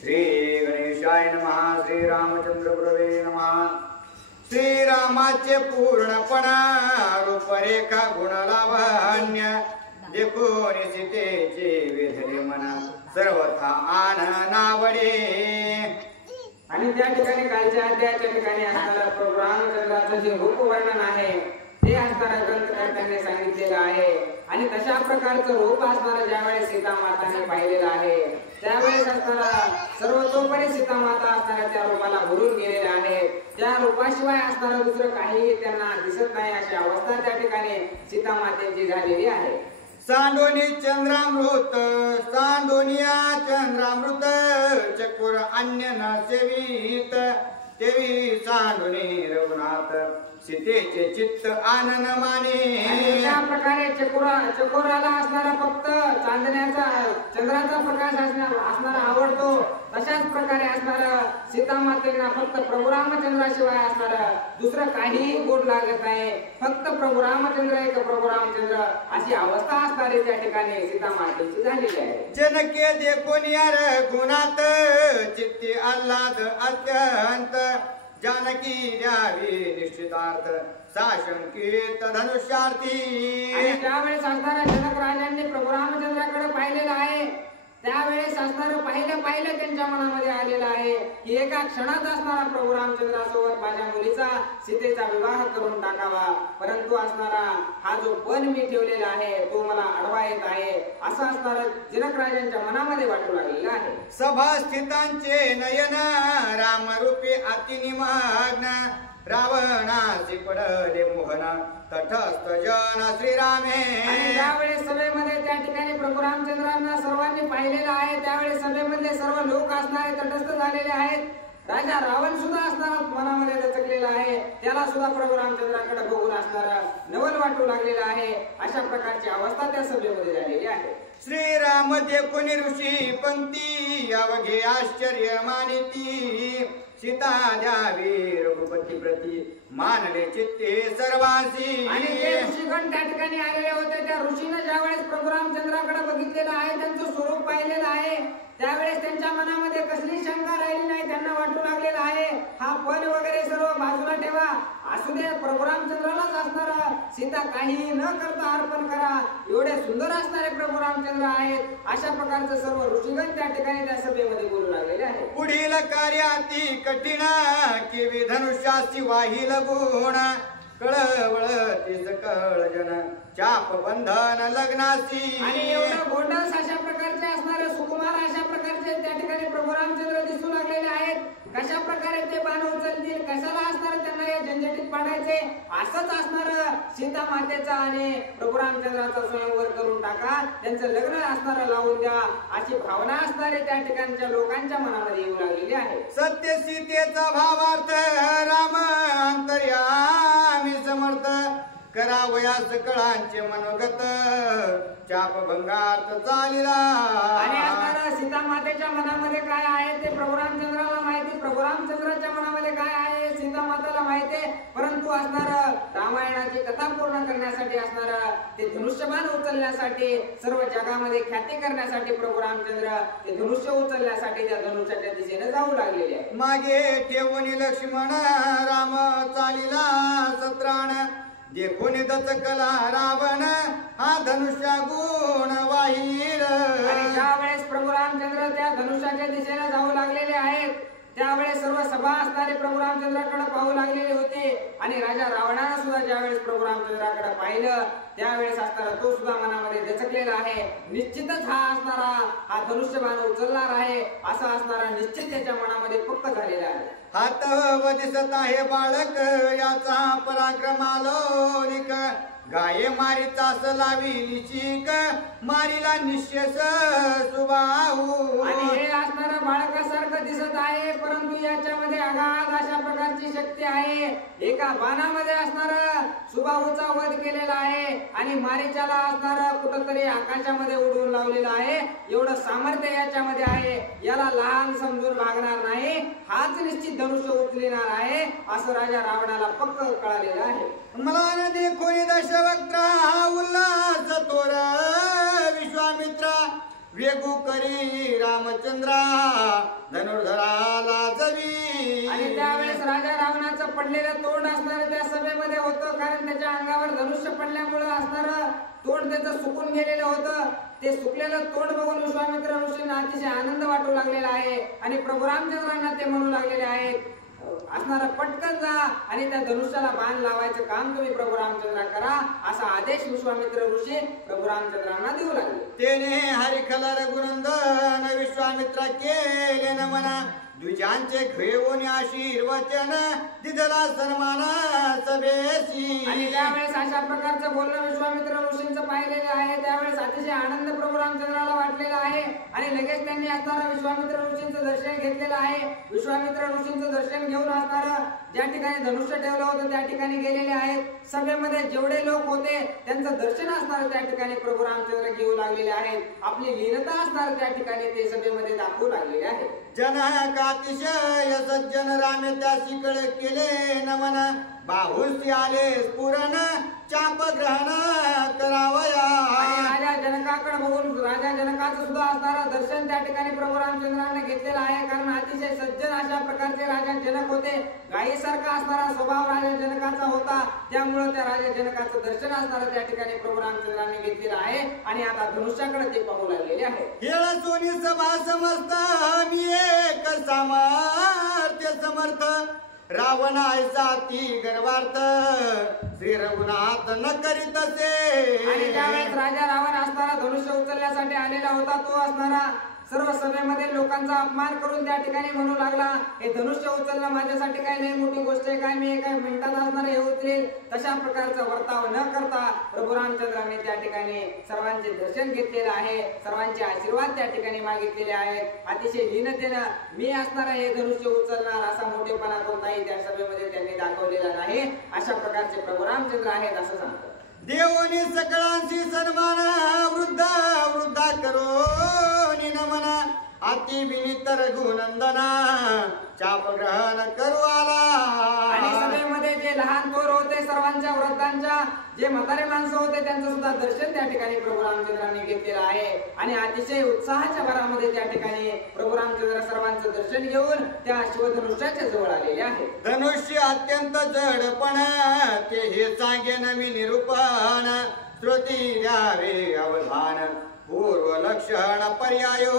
श्री गणेशाय नमः. श्री रामचंद्र गुरवे नमः. श्रीरामाचे पूर्णपणा रूपरेखा गुण लावण्य देखून सीतेचे वेधले मना सर्वथा आननावडे. आणि त्या ठिकाणी कालच्या अध्यायाच्या ठिकाणी असणारा प्रभू रामचंद्राचं जे रूप वर्णन आहे ते असणारा ग्रंथकर्त्यांनी सांगितलेलं आहे. आणि तशा प्रकारचं रूप असणारा ज्यावेळेस सीता माताने पाहिलेलं आहे त्यावेळेस असणारा सर्वतोपरी सीता माता असणाऱ्या त्या रूपाला भरून गेलेल्या आहेत. त्या रूपाशिवाय असणारं दुसरं काही त्यांना दिसत नाही अशी अवस्था त्या ठिकाणी सीता मातेची झालेली आहे. सांडोनी चंद्रामृत सांडोनिया चंद्रामृत चकोर अन्य न सेवित देवी सांडोनी रघुनाथ सीतेचे चित्त आनन माने. अशा प्रकारे चकोराला असणारा फक्त चंद्राचा प्रकाश असणारा आवडतो. तशाच प्रकारे असणारा सीता मातेला फक्त प्रभू रामचंद्राशिवाय असणारा दुसरं काही गोड लागत नाही. फक्त प्रभू रामचंद्र एक प्रभू रामचंद्र अशी अवस्था असणारी त्या ठिकाणी सीता मातेची झालेली आहे. जनके देखून यार गुणात चित्ती आल्हाद अत्यंत जानकी द्यावी निश्चितार्थ साशंकित धनुष्यार्थी. आणि ज्यावेळेस असणारा जनक राजांनी प्रभू रामचंद्राकडे पाहिलेलं आहे त्यावेळेस असणारं पाहिलं त्यांच्या मनामध्ये आलेलं आहे की एका क्षणात असणारा प्रभू रामचंद्रासोबत माझ्या मुलीचा सीतेचा विवाह करून टाकावा. परंतु असणारा हा जो पण मी ठेवलेला आहे तो मला अडवा येत आहे असं असणारं जनक राजांच्या मनामध्ये वाटू लागलेलं आहे. सभास्थितांचे नयन रामरूपी अतिनिमग्न रावणाचे पडले मोहन तटस्थ जन श्रीरामे. आणि ज्यावेळेस सभेमध्ये त्या ठिकाणी प्रभू रामचंद्रांना सर्वांनी पाहिलेलं आहे त्यावेळेस सभेमधले सर्व लोक असणारे तटस्थ झालेले आहेत. राजा रावण सुद्धा असणारा मनामध्ये दचकलेला आहे. त्याला सुद्धा प्रभू रामचंद्राकडे बघून असणारा नवल वाटू लागलेला आहे. अशा प्रकारची अवस्था त्या सभेमध्ये झालेली आहे. श्रीराम देखुनी ऋषी पंक्ती अवघे आश्चर्य मानिती सीता द्यावी रघुपती प्रती मानले चित्ते सर्वांसी. आणि जे ऋषीगण त्या ठिकाणी आलेले होते त्या ऋषीने ज्यावेळेस प्रभू रामचंद्राकडे बघितलेलं आहे त्यांचं स्वरूप पाहिलेलं आहे त्यावेळेस त्यांच्या मनामध्ये कसली शंका राहिली नाही. त्यांना वाटू लागलेलं आहे हा पण वगैरे सर्व बाजूला ठेवा असू दे प्रभू रामचंद्रालाच असणारा सीता काही न करता अर्पण करा एवढे सुंदर असणारे प्रभू रामचंद्र आहेत. अशा प्रकारचं सर्व ऋषीगण त्या ठिकाणी त्या सभेमध्ये बोलू लागलेले आहे. पुढील कार्य अति कठीण केवी धनुष्यासी वाहिल गुण कळवळ तीस कळ जन चाप बंधन लग्नासी. आणि एवढं गोंडस अशा प्रकारचे असणारे सुकुमार अशा प्रकारचे त्या ठिकाणी प्रभू रामचंद्र दिसू लागलेले आहेत. कशा प्रकारे ते बाण उचलतील कशाला असणार त्यांना या झंझटीत पाडायचे असंच असणार सीता मातेचा आणि प्रभू रामचंद्राचा स्वयंवर करून टाका त्यांचं लग्न असणारं लावून द्या अशी भावना असणारे त्या ठिकाणच्या लोकांच्या मनामध्ये येऊ लागलेली आहे. सत्य सीतेचा भावार्थ राम अंतर्यामी समर्थ करावयास कळांचे मनोगत चाप भंगार्थ चालिला. आणि असणारा सीता मातेच्या मनामध्ये काय आहे ते प्रभू रामचंद्राला माहिती. प्रभू रामचंद्राच्या मनामध्ये काय आहे सीता माताला माहिती. परंतु असणारं रामायणाची कथा पूर्ण करण्यासाठी असणारं ते धनुष्यबाण उचलण्यासाठी सर्व जगामध्ये ख्याती करण्यासाठी प्रभू रामचंद्र ते धनुष्य उचलण्यासाठी त्या धनुष्याच्या दिशेने जाऊ लागलेले आहे. मागे ठेवून लक्ष्मण राम चालिला सत्राण देखून दचकला रावण हा धनुष्य गुण वाहीर. आणि ज्यावेळेस प्रभू रामचंद्र त्या धनुष्याच्या दिशेने जाऊ लागलेले आहेत त्यावेळेस सर्व सभा असणारे प्रभू रामचंद्राकडे पाहू लागलेले होते. आणि राजा रावणानं सुद्धा ज्यावेळेस प्रभू रामचंद्राकडे पाहिलं त्यावेळेस असणारा तो सुद्धा मनामध्ये दचकलेला आहे. निश्चितच हा असणारा हा धनुष्यबाण उचलणार आहे असं असणारा निश्चित त्याच्या मनामध्ये पक्क झालेला आहे. हात व दिसत आहे बाळक याचा पराक्रमालोनिक गाये मारीचा लावी निशिक मारीला निश्चस सुबाहू. आणि हे असणारं बाळकासारखं दिसत आहे परंतु याच्यामध्ये अगाध अशा प्रकारची शक्ती आहे. एका बाणामध्ये असणारं सुबाहूचा वध केलेला आहे आणि मारीच्याला असणारं कुठंतरी आकाशामध्ये उडवून लावलेलं आहे. एवढं सामर्थ्य याच्यामध्ये आहे. याला लहान समजून भागणार नाही. हाच निश्चित धनुष्य उचलणार आहे असं राजा रावणाला पक्क कळालेलं आहे. मला न देखोनी दशवक्त्र हा उल्हास तोर विश्वामित्रा वेगू करी रामचंद्रा धनुर्धराला जवी. आणि त्यावेळेस राजा रावणाचं पडलेलं तोंड असणारं त्या सभेमध्ये होतं, कारण त्याच्या अंगावर धनुष्य पडल्यामुळं असणारं तोंड त्याचं सुकून गेलेलं होतं. ते सुकलेलं तोंड बघून विश्वामित्र ऋषींना अतिशय आनंद वाटू लागलेला आहे आणि प्रभू रामचंद्रांना ते म्हणू लागलेले आहेत, असणारा पटकन जा आणि त्या धनुष्याला बाण लावायचं काम तुम्ही प्रभू रामचंद्र करा, असा आदेश विश्वामित्र ऋषी प्रभू रामचंद्रांना देऊ लागले. तेने हरिखला रघुनंदन विश्वामित्रा केले नमना. द्विजांचे घेऊन आशीर्वचन दिदला सन्मान सभेसी. आणि त्यावेळेस अशा प्रकारचं बोलणं विश्वामित्र ऋषींचं पाहिलेलं आहे. त्यावेळेस अतिशय आनंद प्रभू रामचंद्राला वाटलेला आहे आणि लगेच त्यांनी असणारा विश्वामित्र ऋषींचं दर्शन घेतलेलं आहे. विश्वामित्र ऋषींचं दर्शन घेऊन असणारं ज्या ठिकाणी धनुष्य ठेवलं होतं त्या ठिकाणी गेलेले आहेत. सभेमध्ये जेवढे लोक होते त्यांचं दर्शन असणारं त्या ठिकाणी प्रभू रामचंद्र घेऊ लागलेले आहेत. आपली लीनता असणारं त्या ठिकाणी ते सभेमध्ये दाखवू लागलेले आहेत. जनकातिशय सज्जन रामे त्यासी कळ केले नमन. बाहुसी आले स्फुरण चाप ग्रहण करावया. आणि राजा जनकाकडे बघून राजा जनकाचं सुद्धा असणारं दर्शन त्या ठिकाणी प्रभू रामचंद्राने घेतलेलं आहे, कारण अतिशय सज्जन अशा प्रकारचे राजा जनक होते. गायीसारखा असणारा स्वभाव राजा जनकाचा होता, त्यामुळे त्या राजा जनकाचं दर्शन असणारं त्या ठिकाणी प्रभू रामचंद्राने घेतलेलं आहे आणि आता धनुष्याकडे ते पाहू लागलेले आहे. हेळ सोनी सभा समस्त मी एक सामर्थ्य समर्थ. रावण जाती गर्वार्थ श्री रघुनाथ न करीत असे. आणि त्यावेळेस राजा रावण असणारा धनुष्य उचलण्यासाठी आलेला होता. तो असणारा सर्व सभेमध्ये लोकांचा अपमान करून त्या ठिकाणी म्हणू लागला, हे धनुष्य उचलणं माझ्यासाठी काय लई मोठी गोष्ट आहे काय, मी एका मिनिटात असणार हे उचलेल. तशा प्रकारचा वर्ताव न करता प्रभू रामचंद्रांनी त्या ठिकाणी सर्वांचे दर्शन घेतलेलं आहे, सर्वांचे आशीर्वाद त्या ठिकाणी मागितलेले आहेत. अतिशय लीनतेनं मी असणारा हे धनुष्य उचलणार असा मोठेपणा कोणताही त्या सभेमध्ये त्यांनी दाखवलेला नाही. अशा प्रकारचे प्रभू रामचंद्र आहेत असं सांगतात. देवोनी सकळांची सन्मान वृद्धा करो नमना. अति विनीत रघुनंदना चाप ग्रहण करू आला. आणि सभेमध्ये जे लहान थोर होते सर्वांच्या वृद्धांच्या, जे म्हातारे माणसं होते त्यांचं सुद्धा दर्शन त्या ठिकाणी प्रभू रामचंद्रांनी घेतलेलं आहे आणि अतिशय उत्साहाच्या भरामध्ये त्या ठिकाणी प्रभू रामचंद्र सर्वांचं दर्शन घेऊन त्या शिवधनुष्याच्या जवळ आलेले आहे. धनुष्य अत्यंत जडपण ते हे सांगेन मी निरूपण. श्रुती द्यावे अवधान पूर्व लक्षण पर्यायो.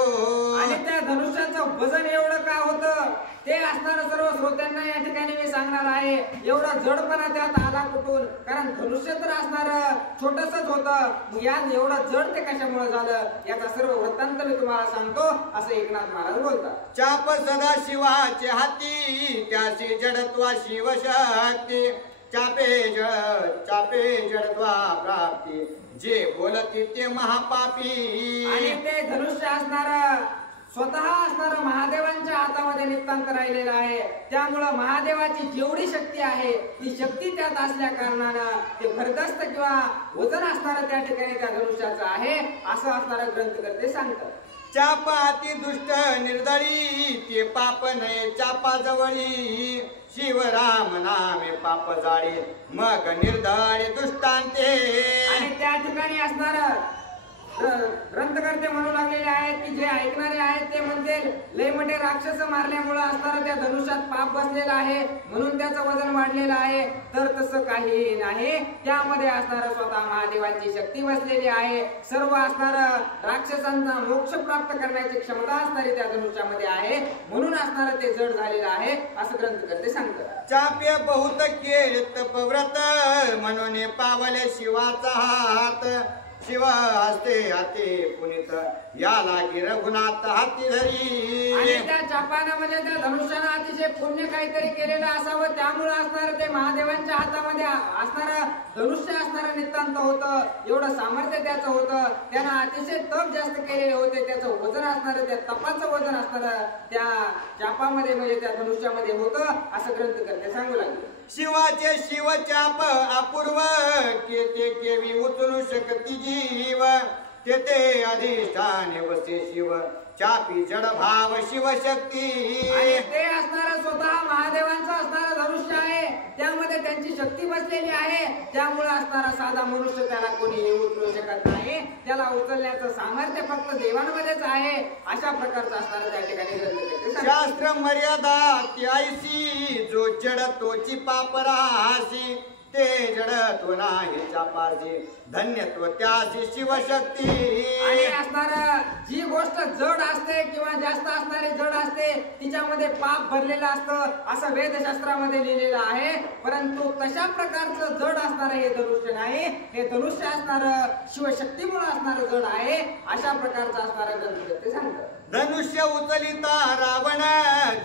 आणि त्या धनुष्याचं वजन एवढं का होतं ते असणार सर्व श्रोत्यांना या ठिकाणी मी सांगणार आहे. एवढा जडपणा त्यात आला कुठून, कारण धनुष्य तर असणार छोटसच होतं, यात एवढं जड ते कशामुळे झालं याचा सर्व वृत्तांत मी तुम्हाला सांगतो असं एकनाथ महाराज बोलतात. चाप सदा शिवाचे हाती त्याची जडत्वा शिवशक्ती. चापे जडत्वा प्राप्ती जे बोलती ते महापापी. आणि ते धनुष्य असणार स्वतः असणार महादेवांच्या हातामध्ये नितांत राहिलेलं आहे. त्यामुळं महादेवाची जेवढी शक्ती आहे ती शक्ती त्यात असल्या कारणानं ते भरदस्त किंवा वजन असणार त्या ठिकाणी त्या धनुष्याचं आहे असं असणारा ग्रंथकर्ते सांगतात. चाप अति दुष्ट निर्दळी ते पाप नये चापाजवळी. शिवराम नामे पाप जाळी मग निर्दळी दुष्टांते. आणि त्या ठिकाणी असणार ग्रंथकर्ते म्हणू लागलेले आहेत की जे ऐकणारे आहेत ते म्हणतील लय मोठे राक्षस मारल्यामुळे असणारा त्या धनुष्यात पाप बसलेला आहे म्हणून त्याचं वजन वाढलेलं आहे. तर तसं काही नाही, त्यामध्ये असणारं स्वतः महादेवांची शक्ती बसलेली आहे. सर्व असणारं राक्षसांना मोक्ष प्राप्त करण्याची क्षमता असणारी त्या धनुष्यामध्ये आहे म्हणून असणारं ते जड झालेलं आहे असं ग्रंथकर्ते सांगतात. चाप्य बहुत केले तपव्रत म्हणून पावले शिवाचा हात. शिव हस्ते हाती पुनित या लागी रघुनाथ हाती धरी. आणि त्या चापानं म्हणजे त्या धनुष्यानं अतिशय पुण्य काहीतरी केलेलं असावं त्यामुळे असणार ते महादेवांच्या हातामध्ये असणारं धनुष्य असणारं नितांत होतं. एवढं सामर्थ्य त्याचं होतं, त्यानं अतिशय तप जास्त केलेले होते. त्याचं वजन असणारं त्या तपाचं वजन असणारं त्या चापामध्ये म्हणजे त्या धनुष्यामध्ये होतं असं ग्रंथकर्ते सांगू लागले. शिवाचे शिवचाप अपूर्व ते केवी उचलू शकती जीव. तेथे अधिष्ठाने वसे शिव चापी जड भाव शिवशक्ती. आणि ते असणारं स्वतः महादेवांचं असणारं धनुष्य आहे, त्यामध्ये त्यांची शक्ती बसलेली आहे. त्यामुळे असणारा साधा मनुष्य त्याला कोणी उचलू शकत नाही. त्याला उचलण्याचं सामर्थ्य फक्त देवांमध्येच आहे. अशा प्रकारचं असणारं त्या ठिकाणी शास्त्र मर्यादा त्याईसी जो जड तोची पापरासी ते जडत्व नाही चापासी धन्यत्व त्याची शिवशक्ती. आणि असणार जी गोष्ट जड असते किंवा जास्त असणारी जड असते तिच्यामध्ये पाप भरलेलं असतं असं वेदशास्त्रामध्ये लिहिलेलं आहे. परंतु तशा प्रकारचं जड असणार हे धनुष्य नाही. हे धनुष्य असणार शिवशक्तीमुळे असणार जड आहे. अशा प्रकारचं असणार धनुष्य ते सांगतं. धनुष्य उचलिता रावण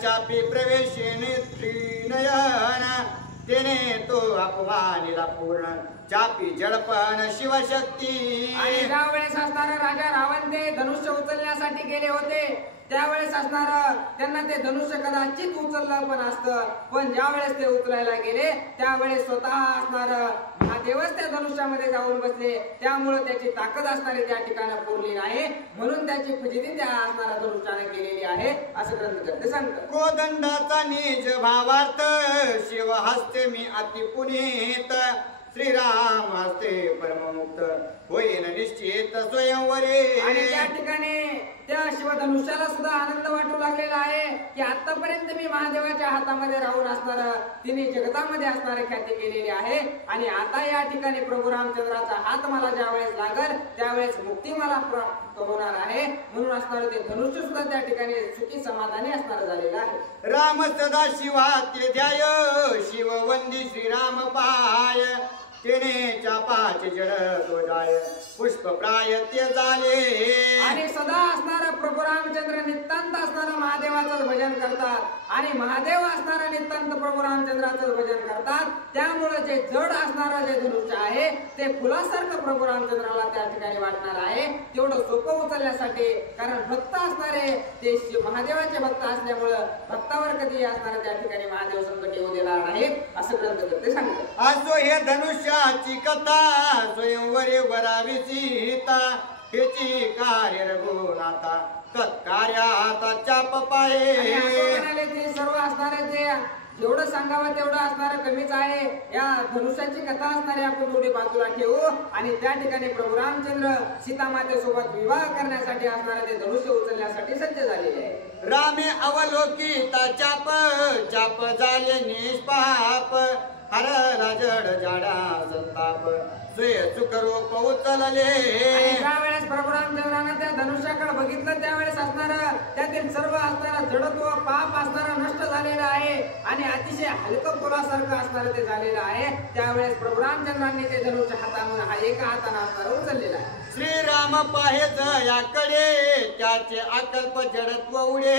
चापी प्रवेशेने त्रिनयन तेने तो अपमानिला पूर्ण चापी जडपण शिवशक्ती. आणि ज्या वेळेस असणार राजा रावण ते धनुष्य उचलण्यासाठी गेले होते त्यावेळेस असणार त्यांना ते धनुष्य कदाचित उचललं पण असतं. पण ज्या वेळेस ते उचलायला गेले त्यावेळेस स्वतः असणार महादेवच त्या धनुष्यामध्ये जाऊन बसले. त्यामुळे त्याची ताकद असणारी त्या ठिकाणी पुरली नाही. म्हणून त्याची फजिती त्या असणाऱ्या धनुष्याने केलेली आहे असं ग्रंथकर्ते सांगतात. कोदंडाचा निज भावार्थ शिव हस्ते मी अति पुनीत श्रीराम हस्ते परममुक्त होईन निश्चित स्वयंवरे. आणि त्या ठिकाणी त्या शिवधनुष्याला सुद्धा आनंद वाटू लागलेला आहे की आतापर्यंत मी महादेवाच्या हातामध्ये राहून असणार तिने जगतामध्ये असणारी ख्याती केलेली आहे. आणि आता या ठिकाणी प्रभू रामचंद्राचा हात मला ज्या वेळेस लागल त्यावेळेस मुक्ती मला प्राप्त होणार आहे. म्हणून असणार ते धनुष्य सुद्धा त्या ठिकाणी सुखी समाधानी असणार झालेलं आहे. राम सदा शिवाते ध्याय शिव वंदी श्रीराम पाय तेने चापाचे जड तो जाय पुष्प प्राय ते झाले. आणि सदा असणारा प्रभू रामचंद्र नितांत असणारा महादेवाचं भजन करतात आणि महादेव असणारा नितांत प्रभू रामचंद्राचं भजन करतात. त्यामुळे जे जड असणारं जे धनुष्य आहे ते फुलासारखं प्रभू रामचंद्राला त्या ठिकाणी वाटणार आहे. तेवढं सोपं उचलण्यासाठी कारण भक्त असणारे ते महादेवाचे भक्त असल्यामुळं भक्तावर कधी असणारे त्या ठिकाणी महादेव संकट येऊ देणार नाही असं ग्रंथकर्ते सांगतात. असो हे धनुष्याची कथा स्वयंवरे वरावी सीता हेची कार्य रघुनाथा तत्कार्यात चाप पाये. ते सर्व असणारे ते जेवढं सांगावं तेवढं असणार कमीच आहे. या धनुष्याची कथा असणारी आपण थोडी बाजूला ठेवू आणि त्या ठिकाणी प्रभू रामचंद्र सीता मातेसोबत विवाह करण्यासाठी असणारे ते धनुष्य उचलण्यासाठी सज्ज झालेले आहे. रामे अवलोकिता चाप चाप झाले निष्पाप हरला जड जाडा संताप सुय सुखरूप उचलले. ज्या वेळेस प्रभू रामचंद्राने त्या धनुष्याकडे बघितलं त्यावेळेस असणार त्यातील सर्व असणारा जडत्व पाप असणारा नष्ट झालेला आहे आणि अतिशय हलकं फुलासारखं असणार ते झालेलं आहे. त्यावेळेस प्रभू रामचंद्रांनी ते धनुष्य हातामध्ये हा एका हाताने असणार उचललेला आहे. श्रीराम पाहेच याकडे त्याचे अकल्प जडत्व उडे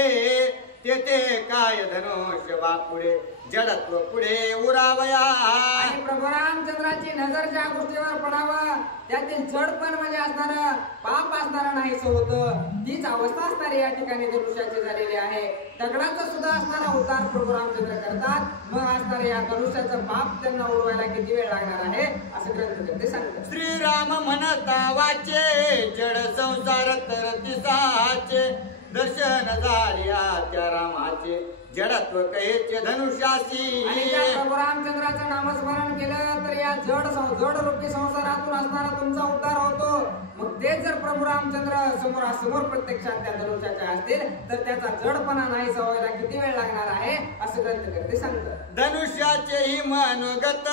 तेथे काय धनुष्य बापुडे जडत्व पुढे उरावया. आणि प्रभू रामचंद्राची नजर ज्या गोष्टीवर पडावं त्यातील जडपण म्हणजे असणार पाप असणार नाहीच होतं. तीच अवस्था असणारी या ठिकाणी धनुष्याची झालेली आहे. दगडाचा सुद्धा असणारा उद्धार प्रभू रामचंद्र करतात. मग असणारे या धनुष्याचं पाप त्यांना उडवायला किती वेळ लागणार आहे असं ग्रंथकर्ते सांगतात. श्रीराम म्हणता वाचे जड संसार तर तिसाचे दर्शन झाल्या त्या रामाचे जडत्व कहेचे धनुष्यासी. आणि त्या प्रभू रामचंद्राचं नामस्मरण केलं तर या जड रूपी संसारातून असणारा तुमचा उद्धार होतो. मग ते जर प्रभू रामचंद्र समोरासमोर प्रत्यक्षात त्या धनुष्याच्या असतील तर त्याचा जडपणा नाही व्हायला किती वेळ लागणार आहे असं ग्रंथकर्ते सांगतात. धनुष्याचेही मनोगत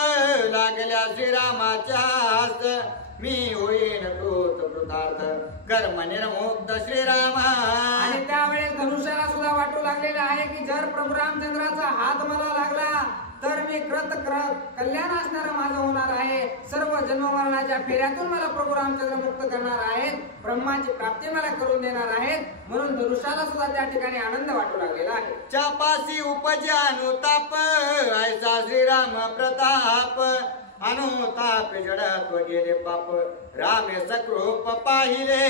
लागल्या श्रीरामाच्या हात मी होईन कृत कृतार्थ कर्म निर्मुक्त श्रीराम. आणि त्यावेळेस धनुष्याला सुद्धा वाटू लागलेलं आहे की जर प्रभू रामचंद्राचा हात मला लागला तर मी कल्याण असणारं माझं होणार आहे. सर्व जन्म मरणाच्या फेऱ्यातून मला प्रभू रामचंद्र मुक्त करणार आहेत. ब्रह्माची प्राप्ती मला करून देणार आहेत. म्हणून धनुष्याला सुद्धा त्या ठिकाणी आनंद वाटू लागलेला आहे. चापासी उपजा अनुताप ऐसा श्रीराम प्रताप अनुताप जडत्व गेले पाप रामे सकृप पाहिले.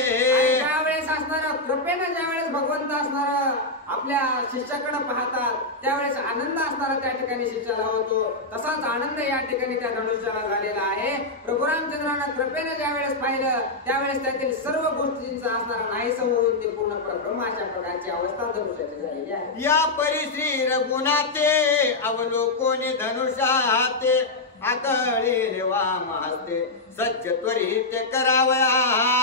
ज्यावेळेस असणार कृपेनं ज्यावेळेस भगवंत असणार आपल्या शिष्याकडे पाहतात त्यावेळेस आनंद असणारा त्या ठिकाणी शिष्याला होतो. तसाच आनंद या ठिकाणी त्या धनुष्याला झालेला आहे. प्रभू रामचंद्रांना कृपेनं ज्यावेळेस पाहिलं त्यावेळेस त्यातील सर्व गोष्टींचा असणारा नाहीस होऊन ते पूर्ण ब्रह्म अशा प्रकारची अवस्था धनुष्याची झालेली आहे. या परिश्री रघुनाथे अवलोकोनी धनुष्याते आकळे वाम हस्ते सज्ज त्वरित करावया.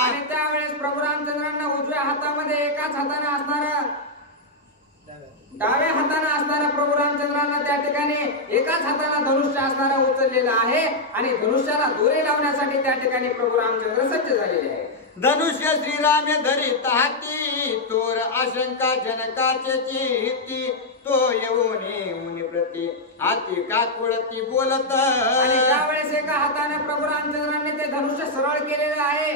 आणि त्यावेळेस प्रभू रामचंद्रांना उजव्या हातामध्ये एकाच हाताने असणारा डाव्या हाताने असणारा प्रभू रामचंद्रांना त्या ठिकाणी एकाच हाताने धनुष्य असणारा उचललेला आहे आणि धनुष्याला दोरे लावण्यासाठी त्या ठिकाणी प्रभू रामचंद्र सज्ज झालेले आहे. धनुष्य श्रीरामे धरित हाती तोर आशंका जनकाचे चित्ती तो येऊनी मुनी प्रती हाती काकुळती बोलत. आणि त्यावेळेस एका हाताने प्रभू रामचंद्रांनी ते धनुष्य सरळ केलेलं आहे.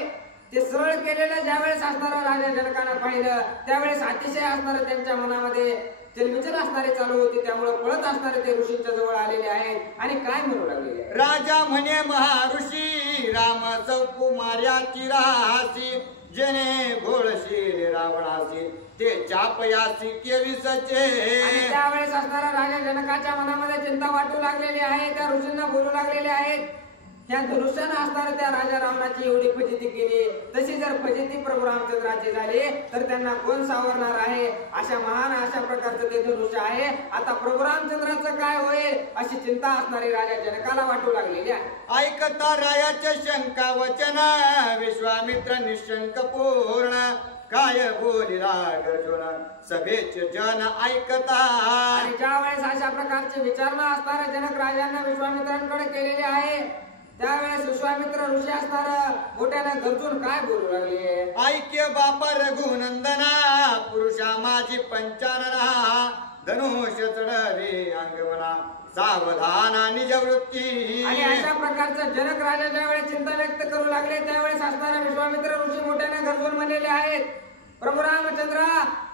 ते सरळ केलेलं ज्यावेळेस असणारा राजा जनकानं पाहिलं त्यावेळेस अतिशय असणारं त्यांच्या मनामध्ये चलबिचल असणारे चालू होते. त्यामुळे पळत असणारे ते ऋषींच्या जवळ आलेले आहेत आणि काय म्हणू लागलेले आहे. राजा म्हणे महाऋषी राम चौकू मार्याची राहासी जने घोळशील रावणासी ते चापयासी केविसचे. आणि त्यावेळेस असणारा राजा जनकाच्या मनामध्ये चिंता वाटू लागलेली आहे. त्या ऋषींना बोलू लागलेले आहेत त्या धनुष्यानं असणाऱ्या त्या राजा रावणाची एवढी फजिती केली तशी जर फजिती प्रभू रामचंद्राची झाली तर त्यांना कोण सावरणार आहे. अशा महान अशा प्रकारचं ते धनुष्य आहे. आता प्रभू रामचंद्राचं काय होईल अशी चिंता असणारी राजा जनकाला वाटू लागलेली आहे. ऐकता रायाचे शंका वचन विश्वामित्र निशंक पूर्ण काय बोलिला गर्जुन सभेचे जन ऐकता. आणि ज्यावेळेस अशा प्रकारची विचारणा असणाऱ्या जनक राजांना विश्वामित्रांकडे केलेली आहे त्यावेळेस विश्वामित्र ऋषी असणारा मोठ्याने गर्जून काय बोलू लागले. ऐक्य बापा रघुनंदना पुरुषा माझी पंचानना धनुष्य चढवे अंगवना सावधाना निजवृत्ती. आणि अशा प्रकारचं जनक राजा ज्यावेळेस चिंता व्यक्त करू लागले त्यावेळेस असणारा विश्वामित्र ऋषी मोठ्याने गर्जून म्हणलेले आहेत प्रभू रामचंद्र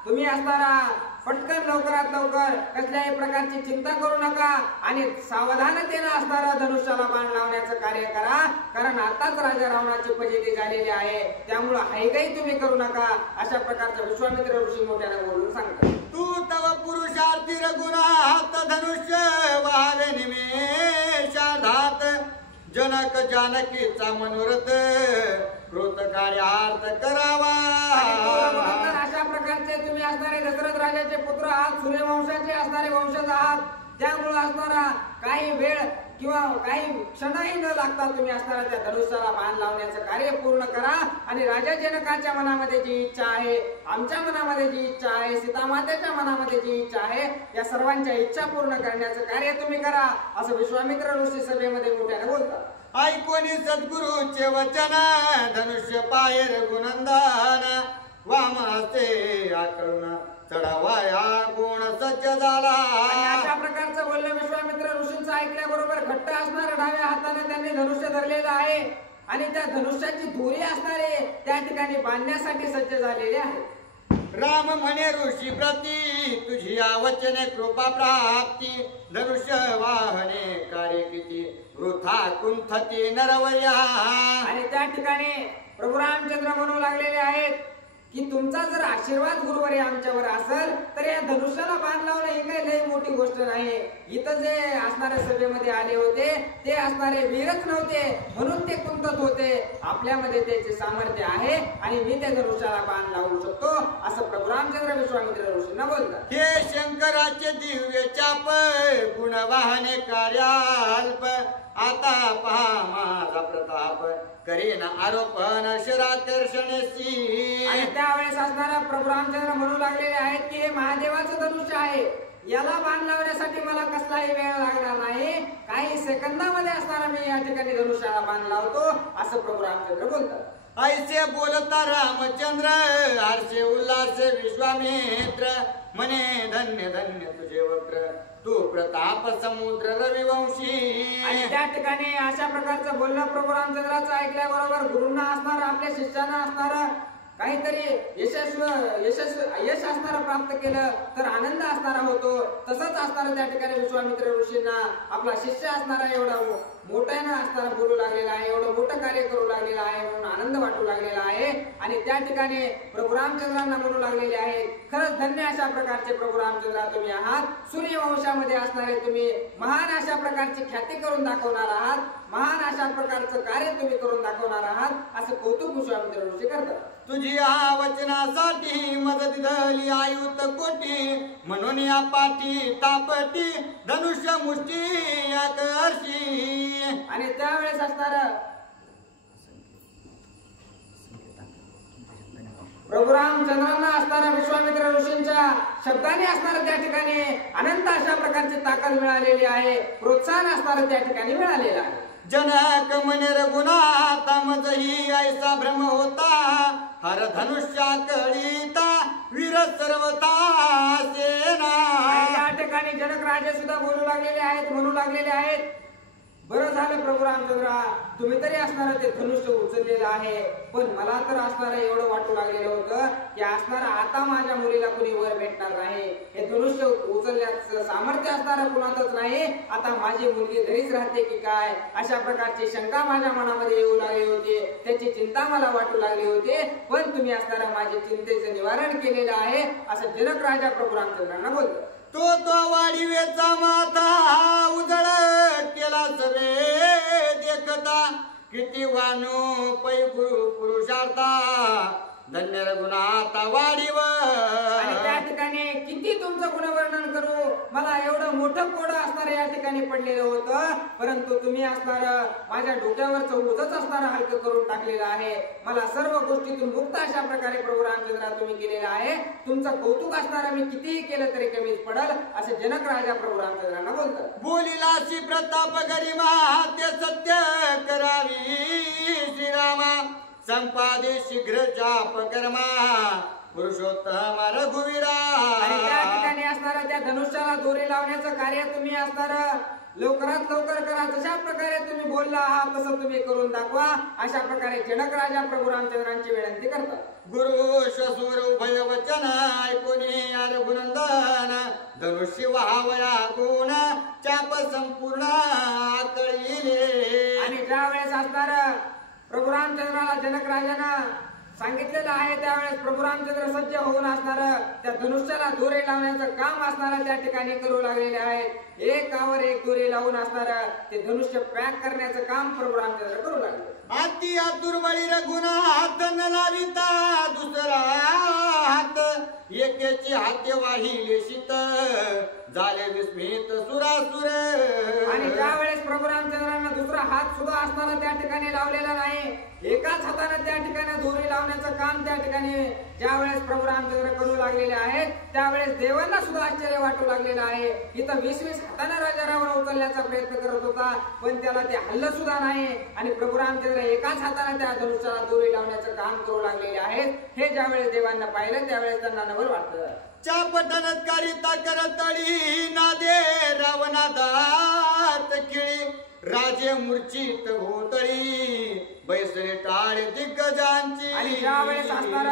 तुम्ही असणारा पटकन लवकरात लवकर कसल्याही प्रकारची चिंता करू नका आणि सावधानतेने असणारा धनुष्याला बाण लावण्याचं कार्य करा. कारण आताच राजा रावणाची फजिती झालेली आहे त्यामुळे हायगाई तुम्ही करू नका अशा प्रकारचा विश्वामित्र ऋषी मोठ्याने बोलून सांगतात. तू तव पुरुषार्थी रघुनाथ धनुष्य वाहवे निमेषाधात जनक जानकीचा मनोरथ कृत कार्यार्थ करावा. अशा प्रकारचे तुम्ही असणारे दशरथ राजाचे पुत्र आहात सूर्यवंशाचे असणारे वंशज आहात त्यामुळे असणारा काही वेळ किंवा काही क्षणही न लागता तुम्ही असणारा त्या धनुष्याला बाण लावण्याचं कार्य पूर्ण करा. आणि राजा जनकाच्या मनामध्ये जी इच्छा आहे आमच्या मनामध्ये जी इच्छा आहे सीतामातेच्या मनामध्ये जी इच्छा आहे या सर्वांच्या इच्छा पूर्ण करण्याचं कार्य तुम्ही करा असं विश्वामित्र ऋषी सभेमध्ये मोठ्याने बोलतात. ऐकोनी सद्गुरूचे वचन धनुष्य पाय रघुनंदन वाम हस्ते आकळून चढावाया गुण सज्ज झाला. अशा प्रकारचं बोलणं विश्वामित्र ऋषींचं ऐकल्याबरोबर घट्ट असणाऱ्या डाव्या हाताने त्यांनी धनुष्य धरलेलं आहे आणि त्या धनुष्याची दोरी असणारे त्या ठिकाणी बांधण्यासाठी सज्ज झालेले आहे. राम म्हणे ऋषी प्रती तुझी या वचने कृपा प्राप्ती धनुष्य वाहने कार्य किती वृथा कुंठती नरवया. आणि त्या ठिकाणी प्रभू रामचंद्र म्हणू लागलेले आहेत की तुमचा जर आशीर्वाद गुरुवारी आमच्यावर असेल तर या धनुष्याला बाण लावणं ही काही लई मोठी गोष्ट नाही. इथं जे असणाऱ्या सभेमध्ये आले होते ते असणारे वीरच नव्हते म्हणून ते कुंठत होते. आपल्यामध्ये त्याचे सामर्थ्य आहे आणि मी त्या धनुष्याला बाण लावू शकतो असं प्रभू रामचंद्र विश्वामित्र ऋषींना बोलतात. हे शंकराचे दिव्य चाप गुण वाहने कार्याल्प आता पहा माझा प्रताप करीन आरोपण शराकर्षणेसी. आणि त्यावेळेस असणारा प्रभू रामचंद्र म्हणू लागलेले आहेत की हे महादेवाचं धनुष्य आहे याला बाण लावण्यासाठी मला कसलाही वेळ लागणार नाही. काही सेकंदामध्ये असणारा मी या ठिकाणी धनुष्याला बाण लावतो असं प्रभू रामचंद्र बोलतात. ऐसे बोलता रामचंद्र हर्षे उल्हासे विश्वामित्र म्हणे धन्य धन्य तुझे वक्र तू प्रताप समुद्र रविवंशी. आणि त्या ठिकाणी अशा प्रकारचं बोलणं प्रभू रामचंद्राचं ऐकल्याबरोबर गुरुंना असणार आपल्या शिष्याना असणार काहीतरी यश असणारा प्राप्त केलं तर आनंद असणारा होतो. तसंच असणारा त्या ठिकाणी विश्वामित्र ऋषींना आपला शिष्य असणारा एवढा मोठ्यानं असणारा बोलू लागलेला आहे एवढं मोठं कार्य करू लागलेलं आहे म्हणून आनंद वाटू लागलेला आहे. आणि त्या ठिकाणी प्रभू रामचंद्रांना म्हणू लागलेले आहेत खरंच धन्य अशा प्रकारचे प्रभू रामचंद्र तुम्ही आहात. सूर्यवंशामध्ये असणारे तुम्ही महान अशा प्रकारची ख्याती करून दाखवणार आहात. महान अशा प्रकारचं कार्य तुम्ही करून दाखवणार आहात असं कौतुक विश्वामित्र ऋषी करतात. तुझी या वचनासाठी मदत झाली आयुत कोटी म्हणून या पाठी तापटी धनुष्य मुष्टी या करशी. आणि त्यावेळेस असणार प्रभू रामचंद्रांना असणारा विश्वामित्र ऋषींच्या शब्दाने असणारा त्या ठिकाणी अनंत अशा प्रकारची ताकद मिळालेली आहे, प्रोत्साहन असणारं त्या ठिकाणी मिळालेलं आहे. जनक म्हणे रघुनाथा मजही ऐसा भ्रम होता, हर धनुष्या कळीता वीर सर्वता सेना. या ठिकाणी जनक राजे सुद्धा बोलू लागलेले आहेत, म्हणू लागलेले आहेत, बरं झालं प्रभू रामचंद्रा तुम्ही तरी असणार ते धनुष्य उचललेलं आहे, पण मला तर असणार एवढं वाटू लागलेलं होतं की असणार आता माझ्या मुलीला कुणी वर भेटणार नाही, हे धनुष्य उचलण्याचं सामर्थ्य असणार कुणातच नाही, आता माझी मुलगी घरीच राहते की काय, अशा प्रकारची शंका माझ्या मनामध्ये येऊ लागली होती, त्याची चिंता मला वाटू लागली होती, पण तुम्ही असणारा माझ्या चिंतेचं निवारण केलेलं आहे असं जनक राजा प्रभू रामचंद्रांना बोलतो. तो वाढीवेचा माथा उजळ केला सवे देखता, किती वानू पै गुरु पुरुषार्था धन्य रघुनाथा वाढीव. आणि त्या ठिकाणी किती तुमचं गुणवर्णन करू, मला एवढं मोठं कोड असणार या ठिकाणी पडलेलं होतं, परंतु तुम्ही असणार माझ्या डोक्यावरचं ओझच असणार हलकं करून टाकलेलं आहे, मला सर्व गोष्टीतून मुक्त अशा प्रकारे प्रभू रामचंद्रा तुम्ही केलेलं आहे, तुमचं कौतुक असणार मी कितीही केलं तरी कमीच पडल असे जनक राजा प्रभू रामचंद्रांना बोलतात. बोलिलाशी प्रताप गरिमा ते सत्य करावी श्रीरामा, संपादे शीघ्र जाप कर्मा पुरुषोत्तम रघुवीरा. आणि त्या ठिकाणी असणारा त्या धनुष्याला दोरी लावण्याचं कार्य तुम्ही असणार लवकरात लवकर करा, जशा प्रकारे तुम्ही बोलला आहात तसं तुम्ही करून दाखवा, अशा प्रकारे जनक राजा प्रभू रामचंद्रांची विनंती करतात. गुरु श्वशूर उभय वचन ऐकोनी रघुनंदन, धनुष्य व्हावया गुण चाप संपूर्ण कळीले. आणि ज्या वेळेस असणार प्रभू रामचंद्राला जनक राजानं सांगितलेलं आहे त्यावेळेस प्रभू रामचंद्र सज्ज होऊन असणार त्या धनुष्याला दोरे लावण्याचं काम असणार त्या ठिकाणी करू लागलेले आहेत, एकावर एक दोरे लावून असणार ते धनुष्य पॅक करण्याचं काम प्रभू रामचंद्र करू लागले. अति दुर्बळी रघुनाथ न लाविता दुसरा हात, एकेची हाते वाहिले शीत झाले विस्मित सुरासुर. आणि त्यावेळेस प्रभू रामचंद्रांना दुसरा हात सुद्धा असताना त्या ठिकाणी लावलेला नाही, एकाच हाताने त्या ठिकाणी दोरी लावण्याचं काम त्या ठिकाणी ज्यावेळेस प्रभू रामचंद्र करू लागलेले आहेत त्यावेळेस देवांना सुद्धा आश्चर्य वाटू लागलेलं आहे. इथं 20-20 हाताने राजा रावण उचलण्याचा प्रयत्न करत होता, पण त्याला ते हल्लं सुद्धा नाही, आणि प्रभू रामचंद्र एकाच हाताने त्या धनुष्याला दोरी लावण्याचं काम करू लागलेले आहेत. हे ज्यावेळेस देवांना पाहिलं त्यावेळेस त्यांना नवल वाटतं. चापटनत्कारी ताकर तळी नादे रावणादात किळी, राजे मूर्छित भोतळी बैसरे टाळे दिग्गजांची. आणि ज्यावेळेस असणार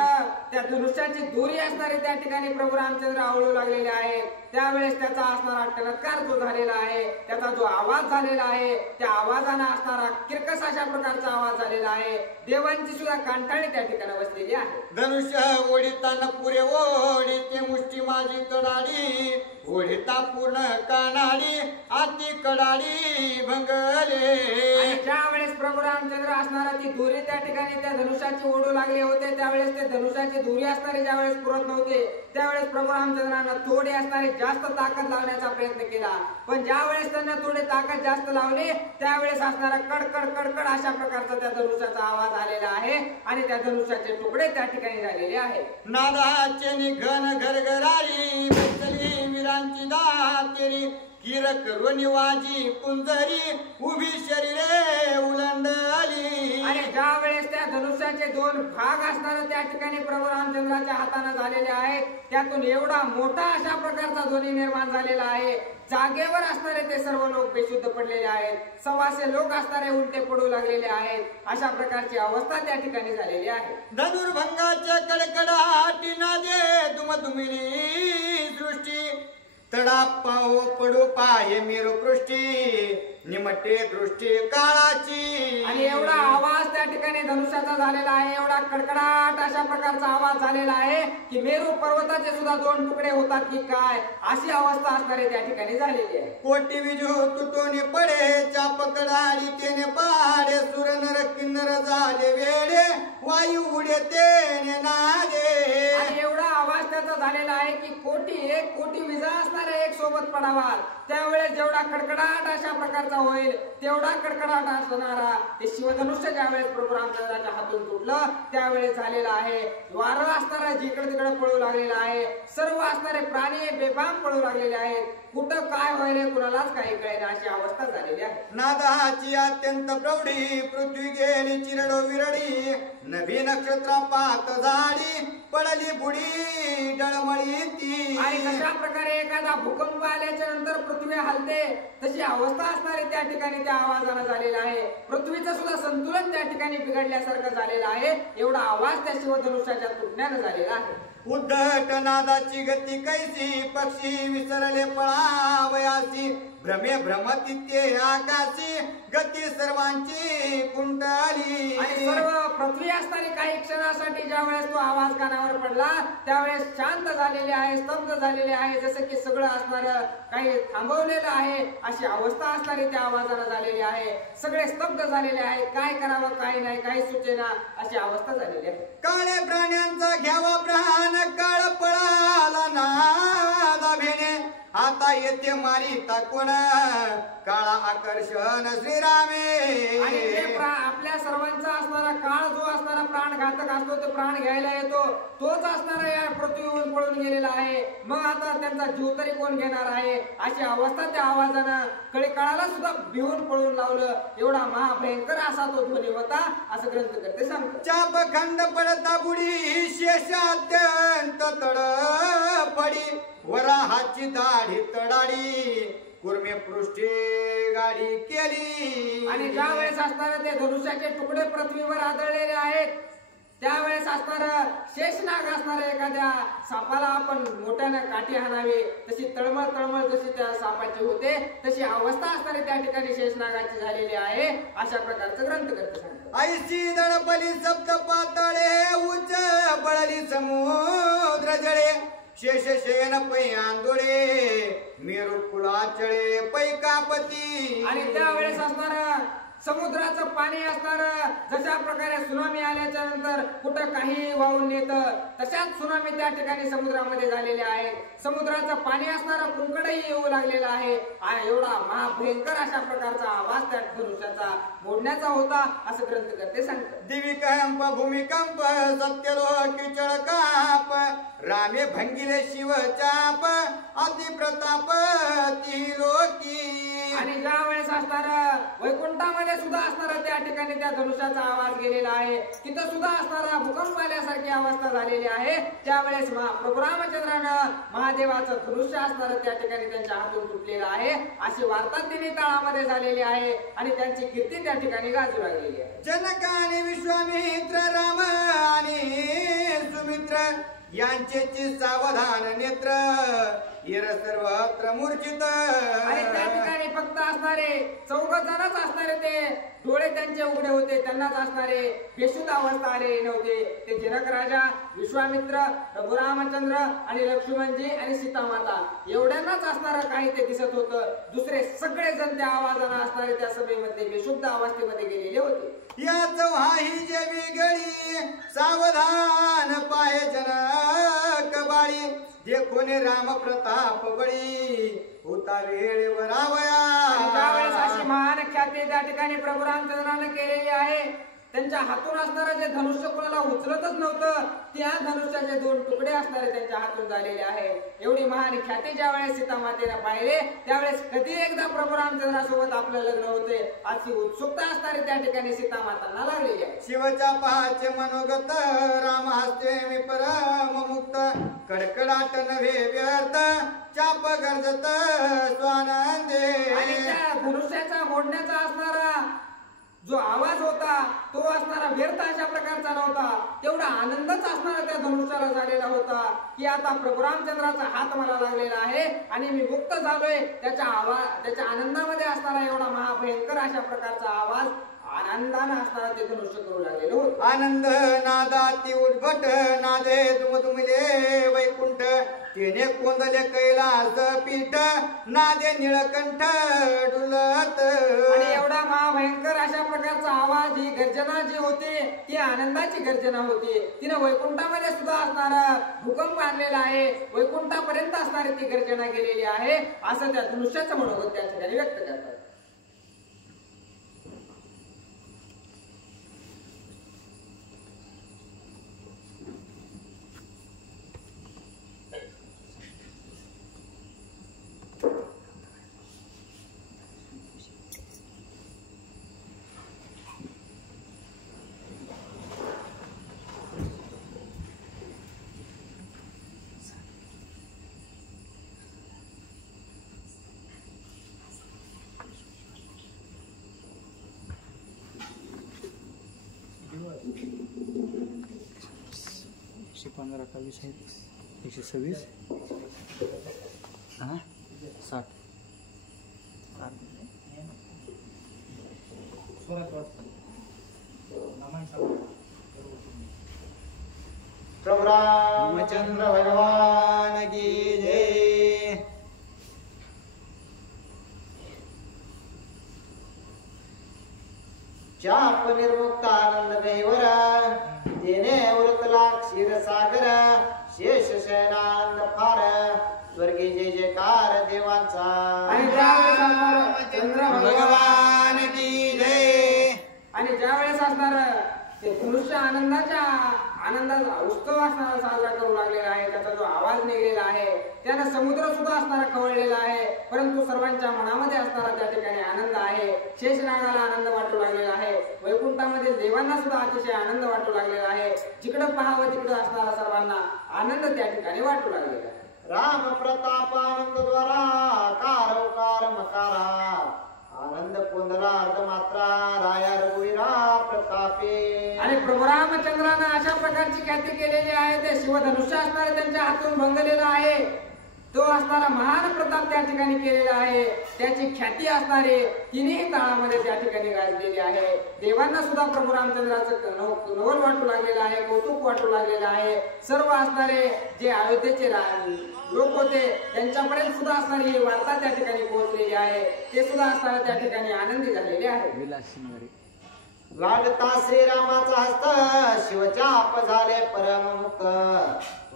त्या धनुष्याची दोरी असणारी त्या ठिकाणी प्रभू रामचंद्र आवळू लागलेले आहेत त्यावेळेस त्याचा असणारा टणत्कार जो झालेला आहे, त्याचा जो आवाज झालेला आहे, त्या आवाजाने असणारा किरकस अशा प्रकारचा आवाज झालेला आहे, देवांची सुद्धा कांटाळी त्या ठिकाणी बसलेली आहे. धनुष्य ओढिताना पुरे ओढीते मुष्टी माझी कडाडी, ओढिता पूर्ण कानाडी आती कडाडी भंगले. आणि ज्यावेळेस प्रभू रामचंद्र असणारा ती दोरी त्या ठिकाणी त्या धनुष्याची ओढू लागले होते त्यावेळेस ते धनुष्याची दोरी असणारी ज्यावेळेस पुरत नव्हते त्यावेळेस प्रभू रामचंद्रांना थोडी असणारी जास्त ताकद लावण्याचा प्रयत्न केला, पण ज्यावेळेस त्यांना थोडी ताकद जास्त लावली त्यावेळेस असणारा कडकड कडकड अशा प्रकारचा त्या धनुष्याचा आवाज आलेला आहे, आणि त्या धनुष्याचे तुकडे त्या ठिकाणी झालेले आहेत. नादाचे निघन घरघरारी बसली वीरांची दातेरी, किर करुणी वाजी कुंजरी उभी शरीरे उलंडली. आणि ज्यावेळेस त्या धनुष्याचे 2 भाग असणार त्या ठिकाणी प्रभू रामचंद्राच्या हाताने झालेले आहेत, त्यातून एवढा मोठा अशा प्रकारचा ध्वनी निर्माण झालेला आहे, जागेवर असणारे ते सर्व लोक बेशुद्ध पडलेले आहेत, 125 लोक असणारे उलटे पडू लागलेले आहेत, अशा प्रकारची अवस्था त्या ठिकाणी झालेली आहे. धनुर्भंगाच्या कडकडाटी नादे दुमदुमिली दृष्टी, तडा पाओ पडू पाय मेरू पृष्टी निमटे दृष्टी काळाची. आणि एवढा आवाज त्या ठिकाणी धनुष्याचा झालेला आहे, एवढा कडकडाट अशा प्रकारचा आवाज झालेला आहे की मेरू पर्वताचे सुद्धा 2 तुकडे होतात की काय अशी अवस्था असणारी त्या ठिकाणी झालेली आहे. कोटी विजू तुटोनी पडे चापकडाडी तेने पाडे, सुर नर किन्नर झाले वेडे वायू उडे तेने नादे. आणि एवढा आवाज त्याचा झालेला आहे की 1 कोटी विजा असणाऱ्या एक सोबत पडावा त्यावेळेस जेवढा कडकडाट अशा प्रकारचा आवाजाचा होईल तेवढा कडकडाट असणारा ते शिवधनुष्य ज्यावेळेस प्रभू रामचंद्राच्या हातून तुटलं त्यावेळेस झालेला आहे. वारं असणारा जिकडे तिकडे पळू लागलेला आहे. सर्व असणारे प्राणी बेफाम पळू लागलेले आहेत. कुठं काय व्हायले कुणालाच काही कळेना अशी अवस्था झालेली आहे. नादाची अत्यंत प्रौढी पृथ्वी गेली चिरडो विरडी नभी नक्षत्र पात झाडी पडली बुडी डळमळी ती. आणि कशा प्रकारे एखादा भूकंप आल्याच्या नंतर पृथ्वी हलते तशी अवस्था असणारे त्या ठिकाणी त्या आवाजानं झालेला आहे. पृथ्वीचं सुद्धा संतुलन त्या ठिकाणी बिघडल्यासारखं झालेलं आहे. एवढा आवाज त्या शिवधनुष्याच्या तुटण्यानं झालेला आहे. उद्धट नादाची गती कैसी पक्षी विसरले पळावयासी भ्रमे भ्रमती ते आकाशी गती सर्वांची कुंडली. आणि सर्व पृथ्वी असणारी काही क्षणासाठी ज्या वेळेस तो आवाज कानावर पडला त्यावेळेस शांत झालेले आहे, स्तब्ध झालेले आहे, जसं की सगळं असणार काही थांबवलेलं आहे अशी अवस्था असणारी त्या आवाजानं झालेली आहे. सगळे स्तब्ध झालेले आहेत. काय करावं काय नाही काही सुचेना अशी अवस्था झालेली आहे. काळे प्राण्यांचा घ्यावा प्राण काळ पळाला नादा भेणे आता येते मारी टाकून काळा आकर्षण श्रीरामे. आणि आपल्या सर्वांचा असणारा काळ जो असणारा प्राणघातक असतो तो प्राण घ्यायला येतो तोच असणारा या पृथ्वीवरून पळून गेलेला आहे. मग आता त्यांचा जीव तरी कोण घेणार आहे अशी अवस्था त्या आवाजानं कळी काळाला सुद्धा भिवून पळून लावलं. एवढा महाभयंकर असा तो ध्वनी होता असं ग्रंथकर्ते सांगतात. चाप खंड पडता बुडी शेष अत्यंत तडपडी वराहाची दाढी तडाडी कुर्मे पृष्ठे गाडी केली. आणि ज्या वेळेस असणारे ते धनुष्याचे तुकडे पृथ्वीवर आदळलेले आहेत त्यावेळेस असणार शेषनाग असणार एखाद्या सापाला आपण मोठ्यानं काठी हाणावी तशी तळमळ तळमळ जशी त्या सापाची होते तशी अवस्था असणारी त्या ठिकाणी शेषनागाची झालेली आहे अशा प्रकारचं ग्रंथकर्ते सांगतात. ऐशी दळपली सप्त पातळे उच्च बळली समुद्र जळे शेष शेन पै आंदोळे मेरू कुलाचळे पैकापती. आणि त्यावेळेस असणार समुद्राचं पाणी असणार जशा प्रकारे सुनामी आल्याच्या नंतर कुठं काही वाहून नेतं तशाच सुनामी त्या ठिकाणी समुद्रामध्ये झालेले आहे. समुद्राचं पाणी असणारा कुंकडही येऊ लागलेला आहे. एवढा महाभयंकर अशा प्रकारचा आवाज त्या धनुष्याचा मोडण्याचा होता असं ग्रंथकर्ते सांगतात. दिविकंप भूमिकंप सत्यलोकी चळकाप रामे भंगिले शिवचाप अतिप्रताप ती लोकी. आणि ज्या वेळेस असणार वैकुंठामध्ये सुद्धा असणारा त्या ठिकाणी त्या धनुष्याचा आवाज गेलेला आहे. तिथं सुद्धा असणारा भूकंप आल्यासारखी अवस्था झालेली आहे. त्यावेळेस प्रभू रामचंद्रानं महादेवाचं धनुष्य असणार त्या ठिकाणी त्यांच्या हातून तुटलेलं आहे अशी वार्ता तिन्ही तळामध्ये झालेली आहे आणि त्यांची कीर्ती त्या ठिकाणी गाजू लागलेली आहे. जनक आणि विश्वामित्र राम आणि सुमित्र यांचे सावधान नेत्र येर सर्वत्र मूर्छित. आणि त्या ठिकाणी फक्त असणारे 14 जणच असणारे ते डोळे त्यांचे उघडे होते. त्यांनाच असणारे बेशुद्ध अवस्था आलेली नव्हते. ते जनक राजा, विश्वामित्र, प्रभू रामचंद्र आणि लक्ष्मणजी आणि सीतामाता एवढ्यांनाच असणारं काही ते दिसत होतं. दुसरे सगळे जण त्या आवाजानं असणारे त्या सभेमध्ये बेशुद्ध अवस्थेमध्ये गेलेले होते. या चौहाही जेवी गळी सावधान पाय जनक बाळी देखोने राम प्रताप बळी होता वेळेवर आवया. त्यावेळेस अशी महान ख्याती त्या ठिकाणी प्रभू रामचंद्राने केलेली आहे. त्यांच्या हातून असणारं जे धनुष्य कोणाला उचलतच नव्हतं त्या धनुष्याचे 2 तुकडे असणारे त्यांच्या हातून झालेले आहे. एवढी महान ख्याती ज्या वेळेस सीतामातेने पाहिले त्यावेळेस कधी एकदा प्रभू रामचंद्रासोबत आपलं लग्न होते अशी उत्सुकता असणारी त्या ठिकाणी सीतामातांना लागलेली आहे. शिवच्या पहाचे मनोगत राम हस्ते मी परम मुक्त कडकडाट नव्हे व्यर्थ चाप गरजत स्वानंदे. आणि त्या धनुष्याचा मोडण्याचा असणारा जो आवाज होता तो असणारा व्यर्थ अशा प्रकारचा नव्हता. तेवढा आनंदच असणारा त्या धनुष्याला झालेला होता की आता प्रभू रामचंद्राचा हात मला लागलेला आहे आणि मी मुक्त झालोय. त्याच्या आनंदामध्ये असणारा एवढा महाभयंकर अशा प्रकारचा आवाज आनंदानं असणारा ते धनुष्य करू लागलेलो होतो. आनंद नादाती उद्भट नादे दुमदुमले वैकुंठ तेने कोंदले कैलास पीठ नादे निळकंठ डुलत. आणि एवढा महाभयंकर अशा प्रकारचा आवाज ही गर्जना जी होती ती आनंदाची गर्जना होती. तिने वैकुंठामध्ये सुद्धा असणारा भूकंप आणलेला आहे. वैकुंठापर्यंत असणारी ती गर्जना गेलेली आहे असं त्या धनुष्याचं मनोगत त्या ठिकाणी व्यक्त करतात. 115 का 20 आहे 126 हां 60 प्रभु रामचंद्र भगवान की जय। चाप निर्मुक्त आनंद गैवर देणे उरतला क्षीरसागर शेष शयनानंद फार स्वर्गी जय जयकार देवांचा आणि ज्यावेळेस रामचंद्र भगवान की जय। आणि ज्यावेळेस असणार ते पुरुष आनंदाचा उत्सव असणारा साजरा करू लागलेला आहे, त्याचा जो आवाज निघलेला आहे त्यानं समुद्र सुद्धा असणारा खवळलेला आहे, परंतु सर्वांच्या मनामध्ये असणारा त्या ठिकाणी आनंद आहे। शेषनागाला आनंद वाटू लागलेला आहे, वैकुंठामध्ये देवांना सुद्धा अतिशय आनंद वाटू लागलेला आहे। जिकडं पाहावं तिकडं असणारा सर्वांना आनंद त्या ठिकाणी वाटू लागलेला आहे। राम प्रताप आनंद द्वारा कार मकारा आनंद कोंदला अर्ध मात्रा राया रघुवीरा प्रतापे। आणि प्रभू रामचंद्रानं अशा प्रकारची ख्याती केलेली आहे, ते शिवधनुष्य असणारे त्यांच्या हातून भंगलेला आहे, तो असणारा महान प्रताप त्या ठिकाणी केलेला आहे। त्याची ख्याती असणारे तिन्ही काळामध्ये त्या ठिकाणी गाजलेली आहे। देवांना सुद्धा प्रभू रामचंद्राचं नवल वाटू लागलेलं आहे, कौतुक वाटू लागलेलं आहे। सर्व असणारे जे अयोध्येचे लोक होते त्यांच्यापर्यंत सुद्धा असणारी ही वार्ता त्या ठिकाणी पोहोचलेली आहे, ते सुद्धा असणारा त्या ठिकाणी आनंदी झालेले आहे। लागता श्रीरामाचा हस्त शिवचाप झाले परममुक्त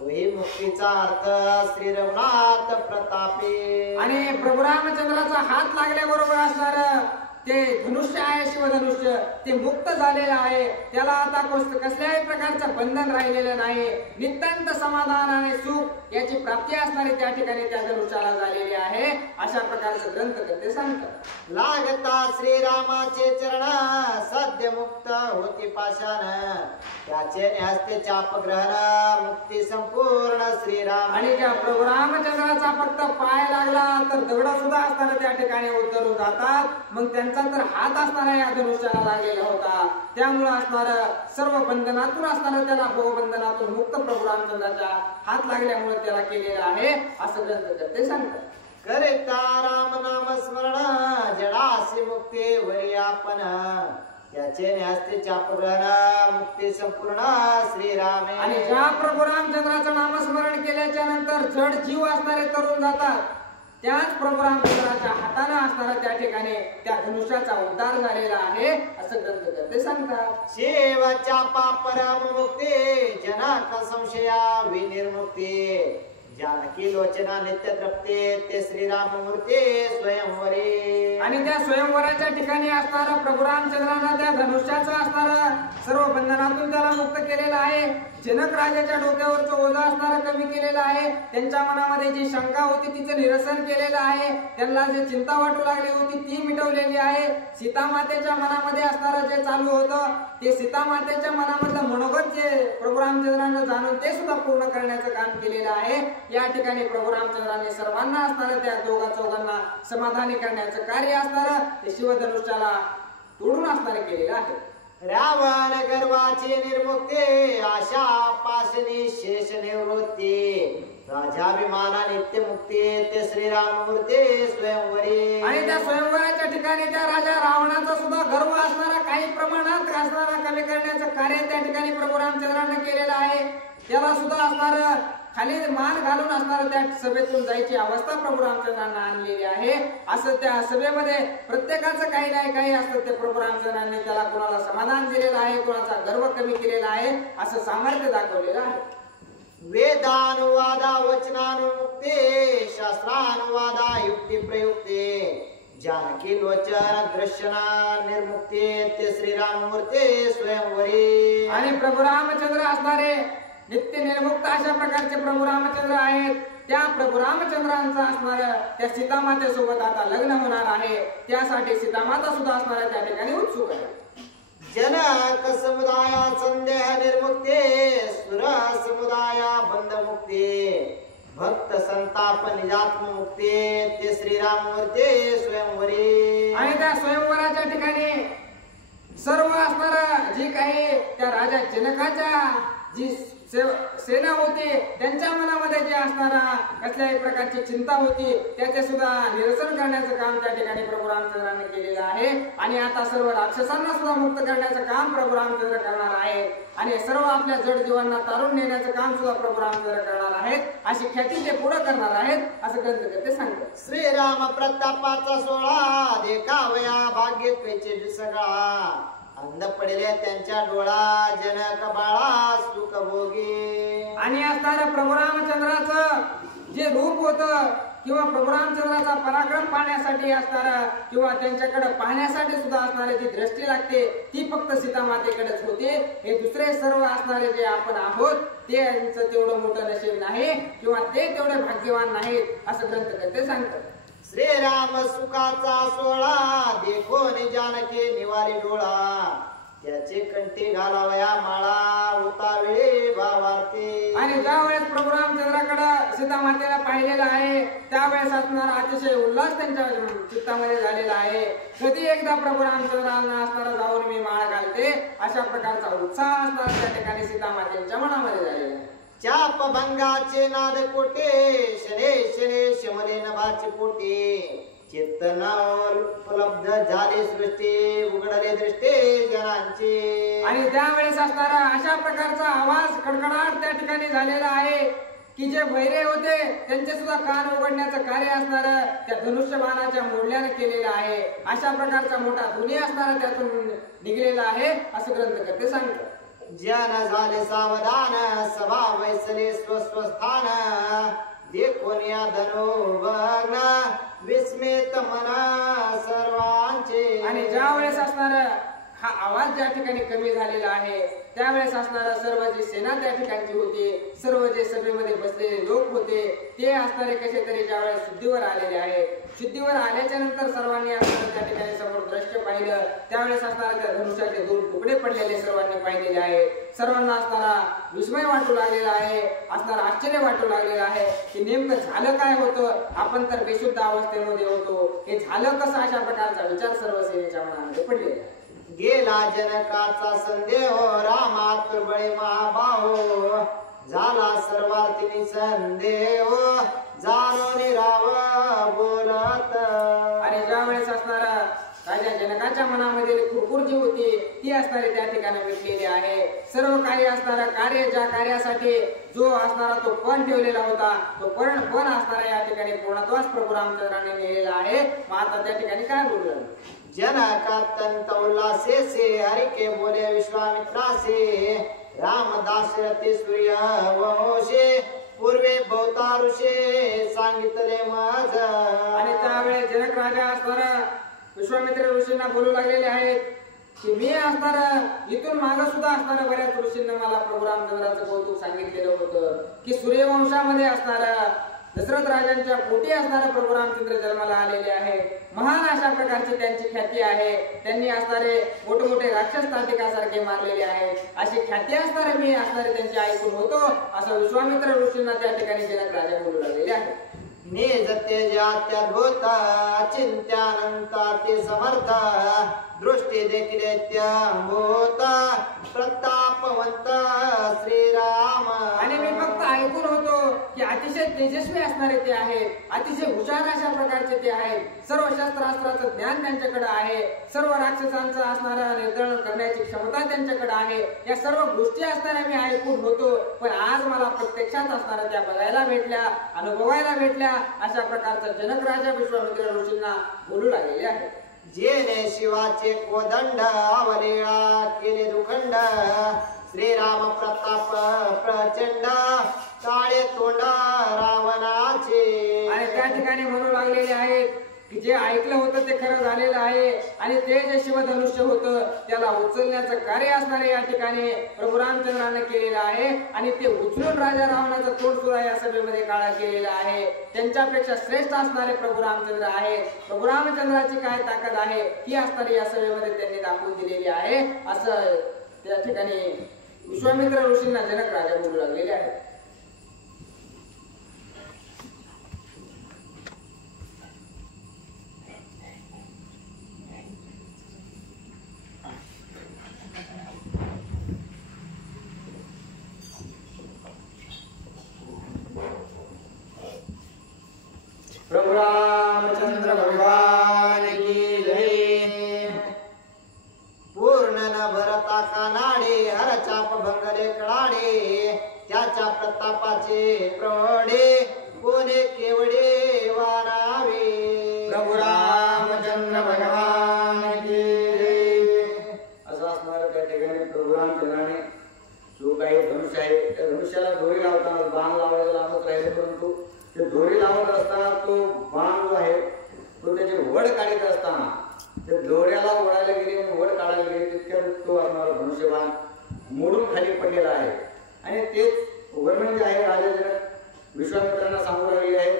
तोही मुक्तीचा अर्थ श्री रघुनाथ प्रतापे। आणि प्रभू रामचंद्राचा हात लागल्याबरोबर असणार ते धनुष्य आहे, शिवधनुष्य ते मुक्त झालेलं आहे, त्याला आता कसल्याही प्रकारचं बंधन राहिलेलं नाही। नितांत समाधान आणि सुख याची प्राप्ती असणारी त्या ठिकाणी त्या धनुष्याला झालेली आहे, अशा प्रकारचं ग्रंथकर्ते सांगतात। लागता श्रीरामाचे चरण सद्य मुक्त होती पाशान त्याचे हस्ते चाप ग्रहण मुक्ती संपूर्ण श्रीराम। आणि त्या प्रभू रामचंद्राचा फक्त पाय लागला तर दगड सुद्धा असताना त्या ठिकाणी उतरून जातात, मग त्यांचा तर हात असणारा या धनुष्याला लागलेला होता, त्यामुळे असणार सर्व बंधनातून असणार त्याला भवबंधनातून मुक्त प्रभू रामचंद्राचा हात लागल्यामुळे त्याला केलेला आहे, असं ग्रंथकर्ते सांगतात। करिता राम नाम स्मरण जडासी मुक्ती वरी आपण याचे हस्ते चाप ग्रहण मुक्ती संपूर्ण श्रीरामे। आणि ज्या प्रभू रामचंद्राचं नामस्मरण केल्याच्या नंतर जड जीव असणारे तरुण जातात, त्याच प्रभू रामचंद्राच्या हाताने असणारा त्या ठिकाणी त्या धनुष्याचा उद्धार झालेला आहे, असं ग्रंथकर्ते सांगतात। शिवच्या परम मुक्ती जनक संशया विनिर्मुक्ती जानकी लोचना नित्य तृप्ती ते श्रीराम मूर्ती स्वयंवरी। आणि त्या स्वयंवराच्या ठिकाणी असणारा प्रभू रामचंद्रांना त्या धनुष्याचं असणारा सर्व बंधनातून त्याला मुक्त केलेला आहे। जनक राजाच्या डोक्यावरचं ओझं असणारा कमी केलेलं आहे, त्यांच्या मनामध्ये जी शंका होती तिचं निरसन केलेलं आहे, त्यांना जे चिंता वाटू लागली होती ती मिटवलेली आहे। सीतामातेच्या मनामध्ये असणारं जे चालू होतं ते सीतामातेच्या मनामधलं मनोगत जे प्रभू रामचंद्रांना जाणून ते सुद्धा पूर्ण करण्याचं काम केलेलं आहे। या ठिकाणी प्रभू रामचंद्रांनी सर्वांना असणारं त्या दोघा चौघांना समाधानी करण्याचं कार्य असणारं ते शिवधनुष्याला तोडून असणारे केलेलं आहे। रावण गर्वाची निर्मुक्ती आशा पाशनी शेष निवृत्ती राजाभिमाना नित्य मुक्ती ते श्रीराम मूर्ती स्वयंवरी। आणि त्या स्वयंवराच्या ठिकाणी त्या राजा रावणाचा सुद्धा गर्व असणारा काही प्रमाणात असणारा कमी करण्याचं कार्य त्या ठिकाणी प्रभू रामचंद्रांनी केलेलं आहे। त्याला सुद्धा असणार खाली मान घालून असणार त्या सभेतून जायची अवस्था प्रभू रामचंद्रांना आणलेली आहे। असं त्या सभेमध्ये प्रत्येकाचं काही नाही काही असतं ते प्रभू रामचंद्रांनी त्याला कोणाला समाधान दिलेलं आहे, कोणाचा गर्व कमी केलेला आहे, असं सामर्थ्य दाखवलेलं आहे। वेदानुवादा वचनानुमुक्ती शास्त्रानुवादा युक्ती प्रयुक्ती जानकी लोचन दृश्यना निर्मुक्ती ते श्रीराम मूर्ती स्वयंवरी। आणि प्रभू रामचंद्र असणारे नित्य निर्मुक्त अशा प्रकारचे प्रभू रामचंद्र आहेत। त्या प्रभू रामचंद्रांचा असणार त्या सीतामातेसोबत आता लग्न होणार आहे, त्यासाठी सीतामाता सुद्धा असणाऱ्या त्या ठिकाणी उत्सुक आहे। जनक समुदाया संदेह निर्मुक्ती सुर समुदाया बंध मुक्ती भक्त संताप निजात्म मुक्ती ते श्रीराम मूर्ती स्वयंवरी। आणि त्या स्वयंवराच्या ठिकाणी सर्व असणारा जी काही त्या राजा जनकाच्या जी सेना होती त्यांच्या मनामध्ये जे असणारा कसल्याही प्रकारची चिंता होती त्याचे सुद्धा निरसन करण्याचं काम त्या ठिकाणी प्रभू रामचंद्राने केलेलं आहे. आणि आता सर्व राक्षसांना सुद्धा मुक्त करण्याचं काम प्रभू रामचंद्र करणार आहे आणि सर्व आपल्या जड जीवांना तारून नेण्याचं काम सुद्धा प्रभू रामचंद्र करणार आहेत. अशी ख्याती ते पुढे करणार आहेत असं ग्रंथकर्ते सांगतात. श्रीराम प्रतापाचा सोळा देखावया भाग्य कैचे सगळा अंध पडले त्यांच्या डोळा जनक बाळा सुख भोगी. आणि असणाऱ्या प्रभू रामचंद्राचं जे रूप होतं किंवा प्रभू रामचंद्राचा पराक्रम पाहण्यासाठी असणारा किंवा त्यांच्याकडे पाहण्यासाठी सुद्धा असणारी जी दृष्टी लागते ती फक्त सीता मातेकडेच होते. हे दुसरे सर्व असणारे जे आपण आहोत त्यांचं तेवढं मोठं नशीब नाही किंवा ते तेवढे भाग्यवान नाहीत असं ग्रंथकर्ते सांगतात. श्रीराम सुखाचा सोळा देखो जानके निवारी डोळा त्याचे कंठी घालावया माळा उतावळे भावार्थे. आणि ज्यावेळेस प्रभू रामचंद्राकडे सीता मातेला पाहिलेलं आहे त्यावेळेस असणारा अतिशय उल्हास त्यांच्या चित्तामध्ये झालेला आहे. कधी एकदा प्रभू रामचंद्रांना असणारा जाऊन मी माळ घालते अशा प्रकारचा उत्साह असणारा त्या ठिकाणी सीता मातेच्या मनामध्ये झालेला आहे. चाप भंगाचे नाद कोटे शने शने शमले नभाचे पोटे चेतन उपलब्ध झाले सृष्टी उघडले दृष्टी जनांची. आणि त्यावेळेस असणारा अशा प्रकारचा आवाज कडकडाट त्या ठिकाणी झालेला आहे की जे बहिरे होते त्यांचे सुद्धा कान उघडण्याचं कार्य असणार त्या धनुष्यबाणाच्या मोडल्याने केलेलं आहे. अशा प्रकारचा मोठा ध्वनी असणारा त्यातून निघलेला आहे असं ग्रंथकर्ते सांगतात. जन झाले सावधान सभा वैसले स्वस्थान देखून या धनुभग्न विस्मित मना सर्वांचे. आणि ज्या वेळेस असणार हा आवाज ज्या ठिकाणी कमी झालेला आहे त्यावेळेस असणारा सर्व जी सेना त्या ठिकाणची होती सर्व जे सभेमध्ये बसलेले लोक होते ते असणारे कसे तरी ज्यावेळेस शुद्धीवर आलेले आहेत. शुद्धीवर आल्याच्या नंतर सर्वांनी असणारं त्या ठिकाणी समोर दृश्य पाहिलं त्यावेळेस असणारा त्या धनुष्याचे 2 तुकडे पडलेले सर्वांनी पाहिलेले आहेत. सर्वांना असणारा विस्मय वाटू लागलेला आहे असणारा आश्चर्य वाटू लागलेलं आहे की नेमकं झालं काय होतं. आपण तर बेशुद्ध अवस्थेमध्ये होतो हे झालं कसं अशा प्रकारचा विचार सर्व सेनेच्या मनामध्ये पडलेला आहे. गेला जनकाचा संदेह रामात बळे महाबाहो झाला सर्वार्थी संदेह जाणून राव बोलत. आणि ज्यावेळेस असणारा राजा जनकाच्या मनामध्ये कुरकुर जी होती ती असणारी त्या ठिकाणी मिटलेली आहे. सर्व काही असणारा कार्य ज्या कार्यासाठी जो असणारा तो पण ठेवलेला होता तो पण असणारा या ठिकाणी पूर्णत्वास प्रभू रामचंद्राने नेलेला आहे. मग आता त्या ठिकाणी काय बोललं जनका तंत उल्लासे से हरि के बोले विश्वामित्रासे राम दाशरथी सूर्य वंशे पूर्वे बहुतारुषे सांगितले माझ. आणि त्यावेळेस जनक राजा असणारा विश्वामित्र ऋषींना बोलू लागलेले आहेत की मी असणारा इथून माग सुद्धा असणाऱ्या बऱ्याच ऋषींना मला प्रभू रामचंद्राचं कौतुक सांगितलेलं होतं की सूर्यवंशामध्ये असणारा दशरथ राजांच्या पोटी असणारा प्रभू रामचंद्र जन्माला आलेले आहे. महान अशा प्रकारची त्यांची ख्याती आहे. त्यांनी असणारे मोठमोठे राक्षस तांत्रिकासारखे मारलेले आहेत. अशी ख्याती असणारे मी असणारे त्यांचे ऐकून होतो असं विश्वामित्र ऋषींना त्या ठिकाणी जनक राजा बोलू लागलेले आहे. निज तेजात्याद्भुत चिंत्यानंता ते समर्थ दृष्टी देखील अत्यंभूत प्रतापवंत श्रीराम. आणि मी फक्त ऐकून होतो की अतिशय तेजस्वी असणारे ते आहेत. अतिशय हुशार अशा प्रकारचे ते आहेत. सर्व शस्त्रास्त्राचं ज्ञान त्यांच्याकडे आहे. सर्व राक्षसांचं असणारा निर्दलन करण्याची क्षमता त्यांच्याकडे आहे. या सर्व गोष्टी असणाऱ्या मी ऐकून होतो पण आज मला प्रत्यक्षात असणाऱ्या त्या बघायला भेटल्या अनुभवायला भेटल्या अशा प्रकारचा जनक राजा विश्वामित्र ऋषींना बोलू लागलेले आहे. जेने शिवाचे कोदंड अवलीळा केले दुखंड श्रीराम प्रताप प्रचंड काळे तोंड रावणाचे. आणि त्या ठिकाणी म्हणू लागलेले आहेत की जे ऐकलं होतं ते खरं झालेलं आहे आणि ते जे शिवधनुष्य होतं त्याला उचलण्याचं कार्य असणारे या ठिकाणी प्रभू रामचंद्राने केलेलं आहे. आणि ते उचलून राजा रावणाचं तोड सुद्धा या सभेमध्ये काळा केलेला आहे. त्यांच्यापेक्षा श्रेष्ठ असणारे प्रभू रामचंद्र आहेत. प्रभू रामचंद्राची काय ताकद आहे ही असणारी या सभेमध्ये त्यांनी दाखवून दिलेली आहे असं त्या ठिकाणी विश्वामित्र ऋषींना जनक राजा बोलू लागलेले आहेत. प्रभु रामचंद्र भगवान की जय। पूर्ण न भरता कानाडे हर चाप भंगले कळाडे त्याच्या प्रतापाचे प्रौढे कोणे केवडे वारावे प्रभु रामचंद्र भगवान की जय। असं असणार त्या ठिकाणी प्रभु रामचंद्राने जो काही धनुष्य आहे त्या धनुष्याला दोरी लावताना बाण लावायला लावत राहिले, परंतु ते दोरी लावत असताना तो बाण जो आहे तो त्याची वड काढत असताना ते दोऱ्याला ओढायला गेले, वड काढायला गेले, तितक्यात तो असणारा धनुष्यबाण मोडून खाली पडलेला आहे। आणि तेच वर्णन जे आहे राजा जनक विश्वामित्रांना सांगू लागले आहे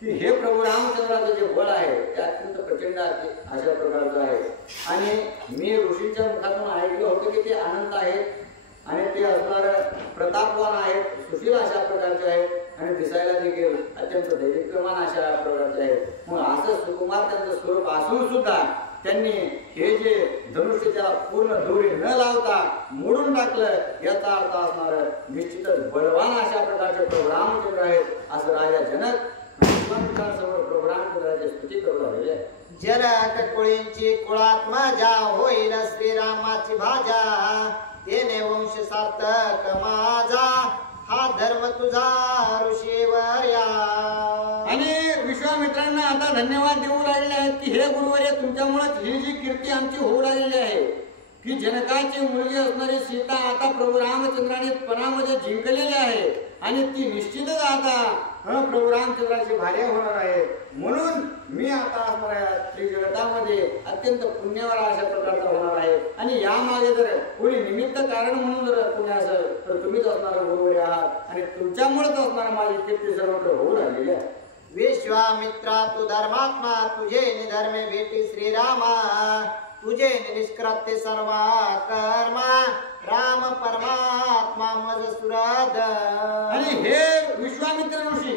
की हे प्रभू रामचंद्राचं जे बळ आहे ते अत्यंत प्रचंड अशा प्रकारचं आहे। आणि मी ऋषींच्या मुखातून ऐकलं होतं की ते अनंत आहेत आणि ते असणार प्रतापवान आहेत, सुशील अशा प्रकारचे आहेत आणि दिसायला देखील अत्यंत दैदिप्यमान अशा प्रकारचे आहेत। मग असं सुकुमार त्यांचं स्वरूप असून सुद्धा त्यांनी हे जे धनुष्य त्याला पूर्ण दोरी न लावता मोडून टाकलं, याचा अर्थ असणार निश्चितच बलवान अशा प्रकारचे प्रभू रामचंद्र आहेत असं राजा जनक विश्वामित्रांसमोर प्रभू रामचंद्राची स्तुती करू लागले। जनक कुळींची कुळात माझ्या होईल श्रीरामाची भाजा तेने वंश सार्थक माझा हा धर्म तुझा ऋषीवर या। आणि विश्वामित्रांना आता धन्यवाद देऊ लागले आहेत की हे गुरुवर्य तुमच्यामुळे ही जी कीर्ती आमची होऊ लागलेली आहे की जनकाची मुलगी असणारी सीता आता प्रभू रामचंद्राने पणामध्ये जिंकलेली आहे आणि ती निश्चितच आता प्रभू रामचंद्राची भार्या होणार आहे। म्हणून मी आता असणाऱ्या श्री जगतामध्ये अत्यंत पुण्यवान अशा प्रकारचा होणार आहे। आणि यामागे जर कोणी निमित्त कारण म्हणून जर कोणी असेल तर तुम्हीच असणारा गुरुवर्य आहात आणि तुमच्यामुळेच असणारा माझी कीर्ती सर्वत्र होऊ लागलेली आहे। विश्वामित्रा तू धर्मात्मा तुझे निधर्मे भेटी श्रीरामा तुझे निष्कृत्य सर्व कर्मा राम परमात्मा मज सुरद। आणि हे विश्वामित्र ऋषी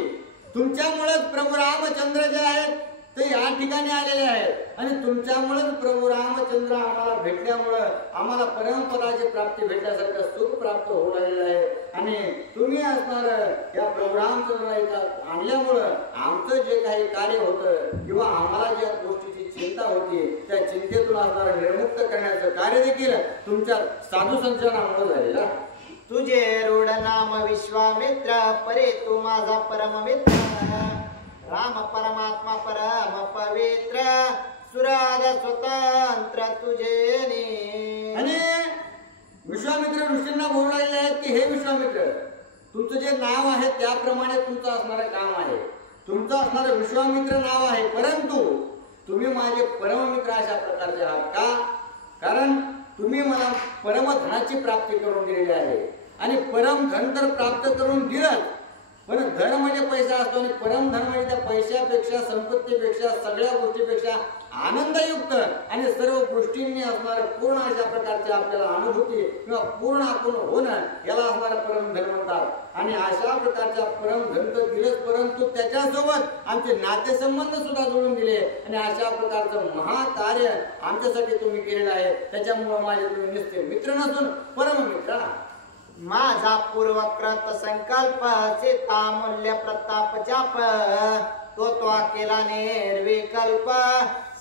तुमच्यामुळेच प्रभू रामचंद्र जे आहेत ते या ठिकाणी आलेले आहेत आणि तुमच्यामुळेच प्रभू रामचंद्र आम्हाला भेटल्यामुळं आम्हाला परमपदाची प्राप्ती भेटल्यासारखं सुख प्राप्त होऊ लागलेलं आहे। आणि तुम्ही असणार या प्रभू रामचंद्राला इथं आणल्यामुळं आमचं जे काही कार्य होतं किंवा आम्हाला ज्या गोष्टीची चिंता होती त्या चिंतेतून असणारं निर्मुक्त करण्याचं कार्य देखील तुमच्या साधू संचलनामुळे झालेलं आहे। तुझे रूढ नाम विश्वामित्र परे तू माझा परममित्र राम परमात्मा परम पवित्र सुराद स्वतंत्र तुझे नी। आणि विश्वामित्र ऋषींना बोलू लागले आहेत की हे विश्वामित्र तुमचं जे नाव आहे त्याप्रमाणे तुमचं असणारं काम आहे, तुमचं असणारं विश्वामित्र नाव आहे, परंतु तुम्ही माझे परममित्र अशा प्रकारचे आहात का? कारण तुम्ही मला परमधनाची प्राप्ती करून दिलेली आहे आणि परमधन तर प्राप्त करून दिलं, पण धन म्हणजे पैसा असतो आणि परमधन म्हणजे त्या पैशापेक्षा संपत्तीपेक्षा सगळ्या गोष्टीपेक्षा आनंदयुक्त आणि सर्व गोष्टींनी असणारं पूर्ण अशा प्रकारची आपल्याला अनुभूती किंवा पूर्ण आपण होणं याला असणारं परमधन म्हणतात। आणि अशा प्रकारच्या परमधन तर दिलंच, परंतु त्याच्यासोबत आमचे नातेसंबंध सुद्धा जोडून दिले आणि अशा प्रकारचं महाकार्य आमच्यासाठी तुम्ही केलेलं आहे। त्याच्यामुळे माझे तुम्ही नुसते मित्र नसून परममित्र। माझा पूर्वकृत संकल्प सीता मूल्य प्रताप जाप तो केला निर्विकल्प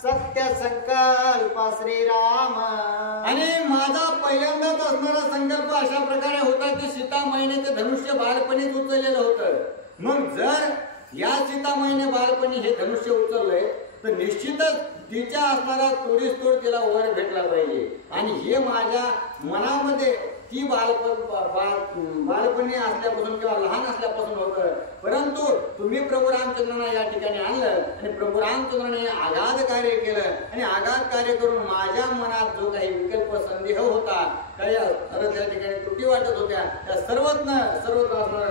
सत्य संकल्प श्रीराम। आणि माझा पहिल्यांदाच असणारा संकल्प अशा प्रकारे होता की सीतामाईने ते धनुष्य बालपणीच उचललेलं होतं। मग जर या सीतामाईने बालपणी हे धनुष्य उचललंय तर निश्चितच तिच्या असणारा तोडीसतोड तिला वर भेटला पाहिजे। आणि हे माझ्या मनामध्ये ती बालपणी असल्यापासून किंवा लहान असल्यापासून होतं, परंतु तुम्ही प्रभू रामचंद्रांना या ठिकाणी आणलं आणि प्रभू रामचंद्राने आघात कार्य केलं आणि आघात कार्य करून माझ्या मनात जो काही विकल्प संदेह होता, काही त्या ठिकाणी त्रुटी वाटत होत्या, त्या सर्वत्र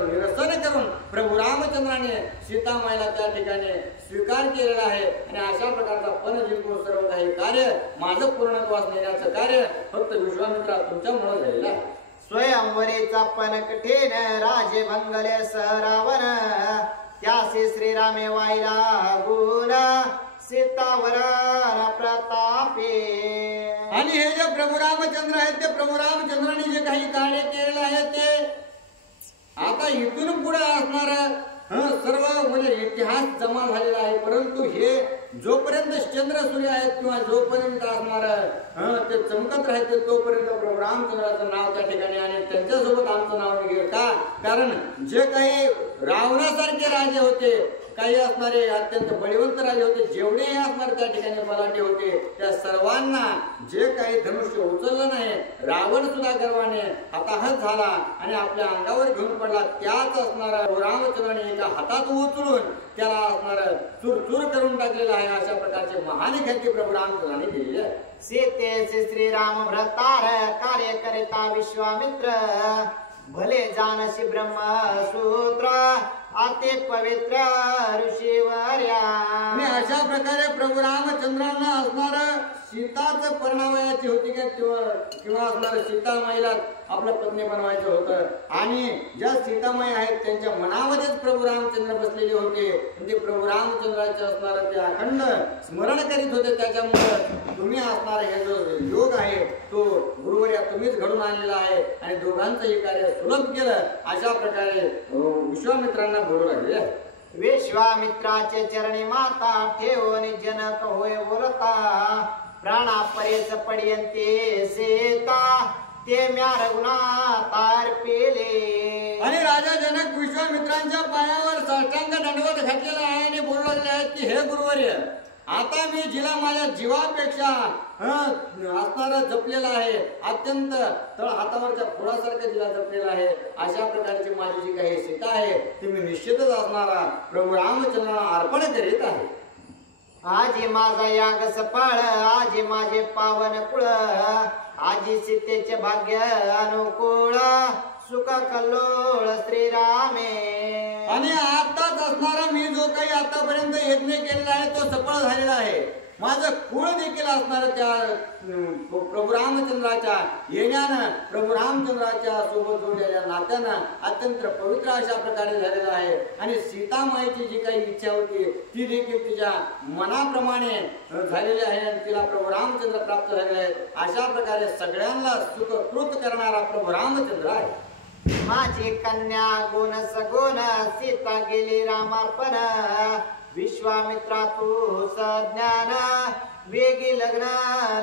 निरसन करून प्रभू रामचंद्राने सीतामाईला त्या ठिकाणी स्वीकार केलेला आहे। आणि अशा प्रकारचा पण जिंकून सर्व काही कार्य माझं पूर्णत्वास नेण्याचं कार्य फक्त विश्वामित्रा तुमच्यामुळे झालेलं आहे। स्वयंवरीचा पण कठीण राजे भंगले सरावण त्यासे श्रीरामे वाहिला गुण सीतावर प्रतापे। आणि हे जे प्रभू रामचंद्र आहेत ते प्रभू रामचंद्राने जे काही कार्य केलेलं आहे ते आता इथून पुढे असणार सर्व म्हणजे इतिहास जमा झालेला आहे. परंतु हे जोपर्यंत चंद्र सूर्य आहेत किंवा जोपर्यंत असणार ते चमकत राहते तोपर्यंत प्रभू रामचंद्राचं नाव त्या ठिकाणी आणि त्यांच्यासोबत आमचं नाव निघेल का? कारण जे काही रावणासारखे राजे होते, काही असणारे अत्यंत बळीवंत राजे होते, जेवढेही असणारे त्या ठिकाणी बलाढ्य होते, त्या सर्वांना जे काही धनुष्य उचललं नाही, रावण सुद्धा गर्वाने हताहत झाला आणि आपल्या अंगावर घेऊन पडला. त्याच असणारा रामचंद्राने एका हातात उचलून त्याला असणार चूर करून टाकलेला आहे. अशा प्रकारचे महान ख्याती प्रभू रामचंद्राने दिलेली आहे. सीतेचे श्रीराम भ्रतार कार्य करिता विश्वामित्र भले जानसी ब्रह्मसूत्र अति पवित्र ऋषीवर्या. आणि अशा प्रकारे प्रभू रामचंद्रांना असणार सीताच परिणामाची होती का किंवा असणार सीतामाईला आपलं पत्नी बनवायचं होतं. आणि ज्या सीतामाई आहेत त्यांच्या मनामध्येच प्रभू रामचंद्र बसलेले होते. म्हणजे प्रभू रामचंद्राचे असणार ते अखंड स्मरण करीत होते. त्याच्यामुळे तुम्ही असणार हे जो योग आहे तो गुरुवर्या तुम्हीच घडून आणलेला आहे आणि दोघांचंही कार्य सुलभ केलं. अशा प्रकारे विश्वामित्रांना बोलू लागले. विश्वामित्राचे चरणी माता ठेवून जनक होय बोलता प्राणा परेच पडियंते सीता ते म्या रघुनाथार पेले. आणि राजा जनक विश्वामित्रांच्या पायावर साष्टांग दंडवत घातलेला आहे आणि बोलू लागले आहेत की हे गुरुवर्य, आता मी जिला माझ्या जीवापेक्षा असणारा जपलेला आहे, अत्यंत तळ हातावरच्या फुलासारखं जिला जपलेला आहे, अशा प्रकारची माझी जी काही सीता आहे ती मी निश्चितच असणारा प्रभू रामचंद्रांना अर्पण करीत आहे. आजी माझा याग सफळ आजी माझे पावन कुळ आजी सीतेचे भाग्य अनुकूळ सुख कल्लोळ श्रीरामे. आणि आताच असणारा मी जो काही आतापर्यंत यज्ञ केलेला आहे तो सफळ झालेला आहे. माझं कुळ देखील असणार त्या प्रभू रामचंद्राच्या येण्यानं प्रभू रामचंद्राच्या सोबत जोडलेल्या नात्यानं अत्यंत पवित्र अशा प्रकारे झालेला आहे. आणि सीतामाईची जी काही इच्छा होती ती देखील तिच्या मनाप्रमाणे झालेली आहे आणि तिला प्रभू रामचंद्र प्राप्त झालेले आहेत. अशा प्रकारे सगळ्यांना सुखकृत करणारा प्रभू रामचंद्र आहे. माझी कन्या गुण सगुण सीता गेली रामार्पण विश्वामित्रा तू सज्ञान वेगी लग्न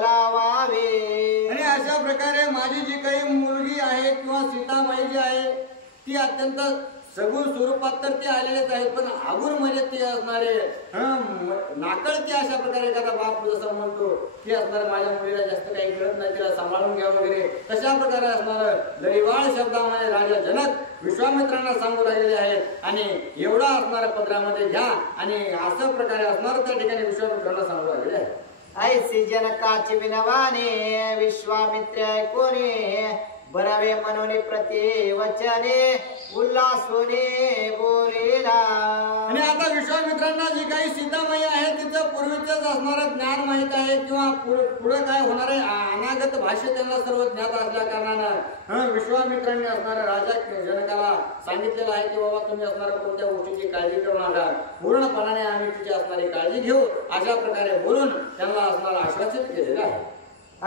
लावावे. आणि अशा प्रकारे माझी जी काही मुलगी आहे किंवा सीतामाई जी आहे ती अत्यंत सगुण स्वरूपात तर ते आलेलेच आहेत, पण आगुण म्हणजे ते असणारे नाकळते अशा प्रकारे एखादा बाप जसं म्हणतो की असणारे माझ्या मुलीला जास्त काही कळत नाही, तिला सांभाळून घ्या वगैरे, तशा प्रकारे असणार लढीवाळ शब्दामध्ये राजा जनक विश्वामित्रांना सांगू लागलेले आहेत. आणि एवढा असणारा पत्रामध्ये घ्या आणि असं प्रकारे असणार त्या ठिकाणी विश्वामित्रांना सांगू लागलेले आहे. ऐसी जनकाची विनवाने विश्वामित्र कोणी बरावे म्हणून प्रति वचने उल्हासोने बोलेला. आणि आता विश्वामित्रांना जी काही सीतामाई आहे तिचं पूर्वीच असणारं ज्ञान माहित आहे किंवा पुढे काय होणार आहे अनागत भाषे त्यांना सर्व ज्ञात असल्या कारणानं विश्वामित्रांनी असणाऱ्या राजा जनकाला सांगितलेलं आहे की बाबा तुम्ही असणाऱ्या कोणत्या गोष्टीची काळजी करू नका, पूर्णपणाने आम्ही तिची असणारी काळजी घेऊ, अशा प्रकारे बोलून त्यांना असणारं आश्वासित केलेलं आहे.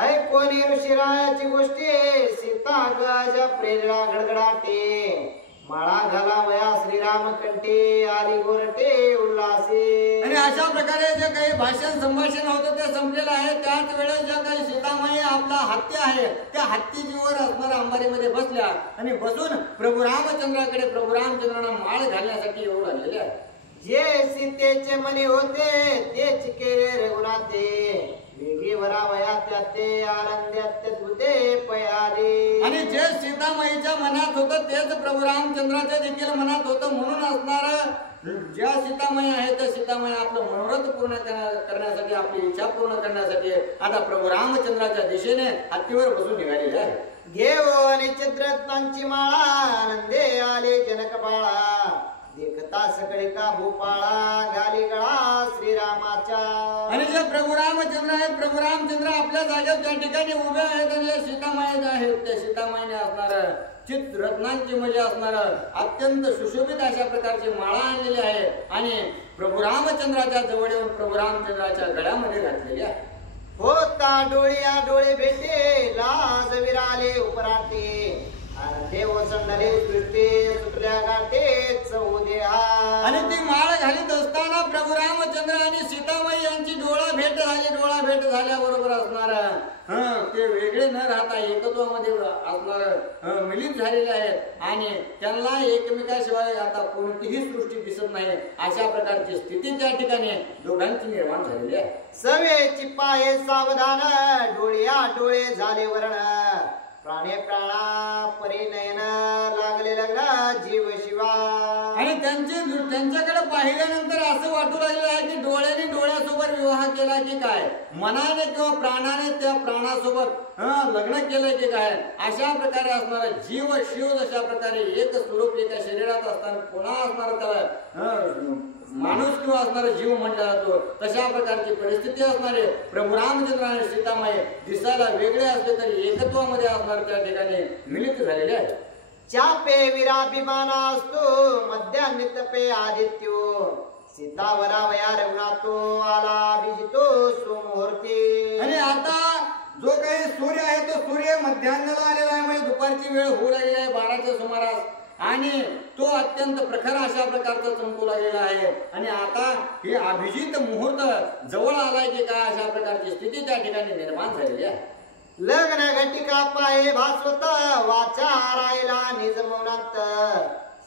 ऐकोनी ऋषीरायाची गोष्टी सीता गज प्रेरणा गडगडाटे माळा घाला वया श्रीराम कंठी आली गोरटे उल्हासे. आणि अशा प्रकारे जे काही भाषण संभाषण होतं ते संपलेलं आहे. त्याच वेळेस ज्या काही सीतामाई आपला हत्ती आहे त्या हत्तीजीवर असणाऱ्या अंबारीमध्ये बसल्या आणि बसून प्रभू रामचंद्राकडे प्रभू रामचंद्रांना माळ घालण्यासाठी येऊ लागलेले आहे. जे सीतेचे मनी होते तेच केले रघुनाथे वेगी वरावया त्याते आनंद्यात भूते पयाले. आणि जे सीतामाईच्या मनात होतं तेच प्रभू रामचंद्राच्या देखील मनात होतं. म्हणून असणार ज्या सीतामाई आहे त्या सीतामाई आपलं मनोरथ पूर्ण करण्यासाठी आपली इच्छा पूर्ण करण्यासाठी आता प्रभू रामचंद्राच्या दिशेने हत्तीवर बसून निघालेले आहे. घेऊन चित्ररत्नांची माळा आनंदे आले जनक बाळा देखता सकळी का भूपाळा घाली गळा श्रीरामाच्या. आणि जे प्रभू रामचंद्र आहेत प्रभू रामचंद्र आपल्या जागेत त्या ठिकाणी उभे आहेत आणि जे सीतामाई ज्या आहेत त्या सीतामाईने असणार चित्ररत्नांची म्हणजे असणार अत्यंत सुशोभित अशा प्रकारची माळा आणलेली आहे आणि प्रभू रामचंद्राच्या जवळ येऊन प्रभू रामचंद्राच्या गळ्यामध्ये घातलेली आहे. होता डोळ्या डोळे भेटे लाज विराले उपराटे अंधे ओसंडले सृष्टी सुटल्या गाठेच उद्या. आणि ती माळ घालीत असताना प्रभू रामचंद्र आणि सीतामाई यांची डोळा भेट झाली. डोळा भेट झाल्याबरोबर असणार ते वेगळे न राहता एकत्वामध्ये असणार मिलित झालेले आहेत आणि त्यांना एकमेकाशिवाय आता कोणतीही सृष्टी दिसत नाही. अशा प्रकारची स्थिती त्या ठिकाणी दोघांची निर्माण झालेली आहे. सवेची पाये सावधान डोळ्या डोळे झाले वरण प्राणे प्राणा परिनयन लागले लग्न जीव शिवा. आणि त्यांच्याकडे पाहिल्यानंतर असं वाटू लागलेलं आहे की डोळ्याने डोळ्यासोबत विवाह केला की काय, मनाने किंवा प्राणाने त्या प्राणासोबत लग्न केलं की काय. अशा प्रकारे असणारा जीव शिव जशा प्रकारे एक स्वरूप एका शरीरात असताना पुन्हा असणार त्याला माणूस किंवा असणारा जीव म्हटला जातो. तशा प्रकारची परिस्थिती असणारे प्रभू रामचंद्र आणि सीतामाई दिसायला वेगळे असले तरी एकत्वामध्ये असणार त्या ठिकाणी मिलित झालेले आहे. चापे विराभिमाना असतो मध्यान्हित पे आदित्यो सीतावरावया रघुनाथो आला अभिजितो सुमुहूर्ती. आणि आता जो काही सूर्य आहे तो सूर्य मध्यान्हाला आलेला आहे. म्हणजे दुपारची वेळ होऊ लागलेली आहे 12च्या सुमारास आणि तो अत्यंत प्रखर अशा प्रकारचा चमकू लागलेला आहे. आणि आता हे अभिजित मुहूर्त जवळ आलाय की काय अशा प्रकारची स्थिती त्या ठिकाणी निर्माण झालेली आहे. लग्न घटिका पाये भास्वत वाचा राहिला निज मौनांत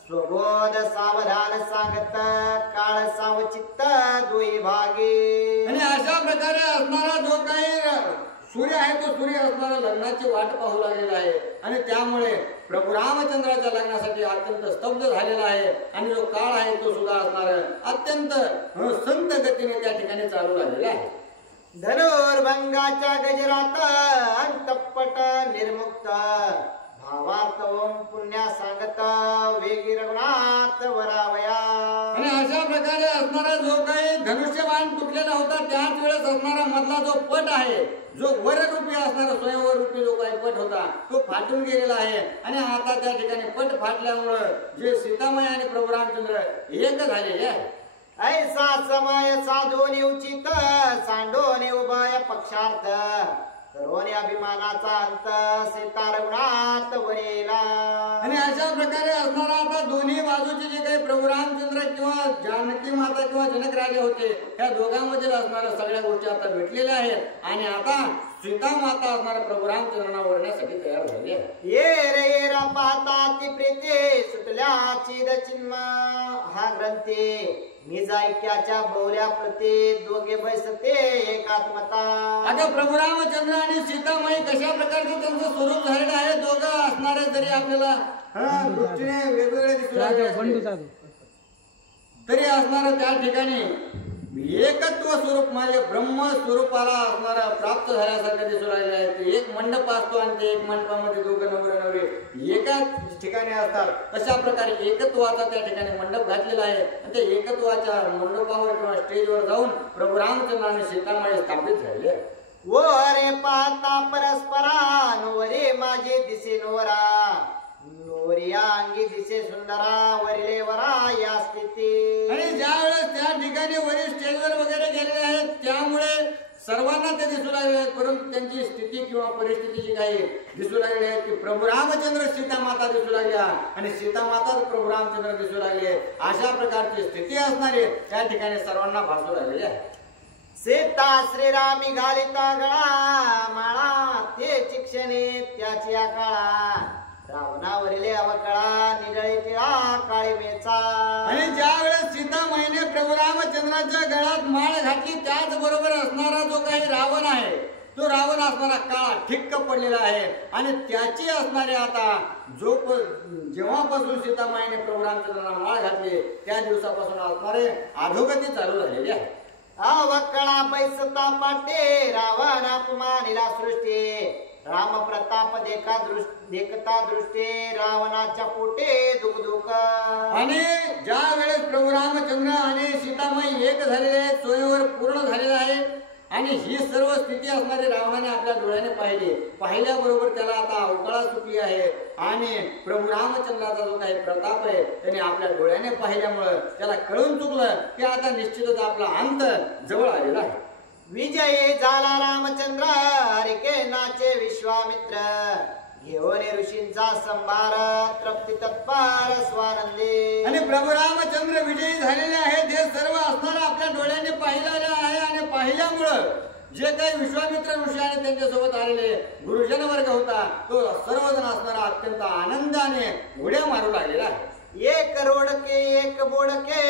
स्वबोध सावधान सांगत काळ सावचित्त दुई भागी. आणि अशा प्रकारे असणारा जो काही सूर्य आहे तो सूर्य असणारा लग्नाची वाट पाहू लागलेला आहे. आणि त्यामुळे प्रभू रामचंद्राच्या लग्नासाठी अत्यंत स्तब्ध झालेला आहे. आणि जो काळ आहे तो सुद्धा असणार अत्यंत संत गतीने त्या ठिकाणी चालू लागलेला आहे. धनुर्भंगाच्या गजरात अंतपट निर्मुक्त भावार्थ ओम पुण्या सांगत वेगी रघुनाथ वरावया. आणि अशा प्रकारे असणारा जो काही धनुष्यबाण तुटलेला होता त्याच वेळेस असणारा मधला जो पट आहे, जो वररूपी असणारा स्वयंवर रूपी जो काही पट होता तो फाटून गेलेला आहे. आणि आता त्या ठिकाणी पट फाटल्यामुळं जे सीतामाई आणि प्रभू रामचंद्र एक झालेले आहे. ऐसा समय साधून उचित सांडोने उभय पक्षार्थ करोने अभिमानाचा अंत सीता रघुनाथ वरेला. आणि अशा प्रकारे असणारा आता दोन्ही बाजूचे जे काही प्रभू रामचंद्र किंवा जानकी माता किंवा जनक राजे होते त्या दोघांमधील असणाऱ्या सगळ्या गोष्टी आता भेटलेल्या आहेत. आणि आता सीता माता असणाऱ्या प्रभू रामचंद्रांना वरण्यासाठी तयार झाली आहे. ये रे रा पाहता ती प्रीती सुटल्याची दचिन्म हा ग्रंथी निज ऐक्याच्या बहुल्या प्रती दोघे बैसते एकात्मता. आता प्रभू रामचंद्र आणि सीतामाई कशा प्रकारचे त्यांचं स्वरूप झालेलं आहे दोघं असणारे जरी आपल्याला दृष्टीने वेगवेगळे दिसू लागले तरी असणारं त्या ठिकाणी एकत्व स्वरूप म्हणजे ब्रह्म स्वरूपाला असणारा प्राप्त झाल्यासारखं दिसू लागले आहे. एक मंडप असतो आणि ते एक मंडपामध्ये दोघं नवरे नवरे एकाच ठिकाणी असतात. तशा प्रकारे एकत्वाचा त्या ठिकाणी मंडप घातलेला आहे. आणि त्या एकत्वाच्या मंडपावर किंवा स्टेजवर जाऊन प्रभू रामचंद्र आणि सीतामाई स्थापित झाले. वरे पाहता परस्परा नोरे माझे दिसे नोरा नोरिया अंगी दिसे सुंदरा वरिले वरा या स्थिती. आणि ज्या वेळेस त्या ठिकाणी वरील स्टेजवर वगैरे गेलेले आहेत त्यामुळे सर्वांना ते दिसू लागले आहेत. परंतु त्यांची स्थिती किंवा परिस्थिती जी काही दिसू लागली आहे की प्रभू रामचंद्र सीता माता दिसू लागल्या आणि सीता माता प्रभू रामचंद्र दिसू लागले. अशा प्रकारची स्थिती असणारे त्या ठिकाणी सर्वांना भासू लागलेली आहे. सीता श्रीरामी घालिता गळा माळा ते शिक्षणे त्याची काळा रावणावरील अवकळा निडळी टिळा काळी मेचा. आणि ज्या वेळेस सीतामाईने प्रभू रामचंद्राच्या गळ्यात माळ घातली त्याच बरोबर असणारा जो काही रावण आहे तो रावण असणारा काळा ठिक्क पडलेला आहे. आणि त्याची असणारे आता जो जेव्हापासून सीतामाईने प्रभू रामचंद्रांना माळ घातली त्या दिवसापासून असणारे अधोगती चालू झालेली आहे. अवकळा बैसता पाटे रावण अपमानिला सृष्टी राम प्रताप देखता दृष्टी रावणाच्या पोटे दुख. आणि ज्या वेळेस प्रभू रामचंद्र आणि सीतामाई एक झालेले आहेत स्वयंवर पूर्ण झालेला आहे आणि ही सर्व स्थिती असणारी रावणाने आपल्या डोळ्याने पाहिल्याबरोबर त्याला आता अवकळा सुटली आहे. आणि प्रभू रामचंद्राचा जो काही प्रताप आहे त्याने आपल्या डोळ्याने पाहिल्यामुळं त्याला कळून चुकलं की आता निश्चितच आपला अंत जवळ आलेला आहे. विजयी झाला रामचंद्र हरिके नाचे विश्वामित्र घेऊन ऋषींचा संभार तृप्ती तत्पर स्वानंदी. आणि प्रभू रामचंद्र विजयी झालेले आहेत हे सर्व असणारं आपल्या डोळ्यांनी पाहिलेले आहे. आणि पाहिल्यामुळं जे काही विश्वामित्र ऋषी आणि त्यांच्यासोबत आलेले गुरुजन वर्ग होता तो सर्वजण असणारा अत्यंत आनंदाने उड्या मारू लागलेला आहे. एक रोडके एक बोडके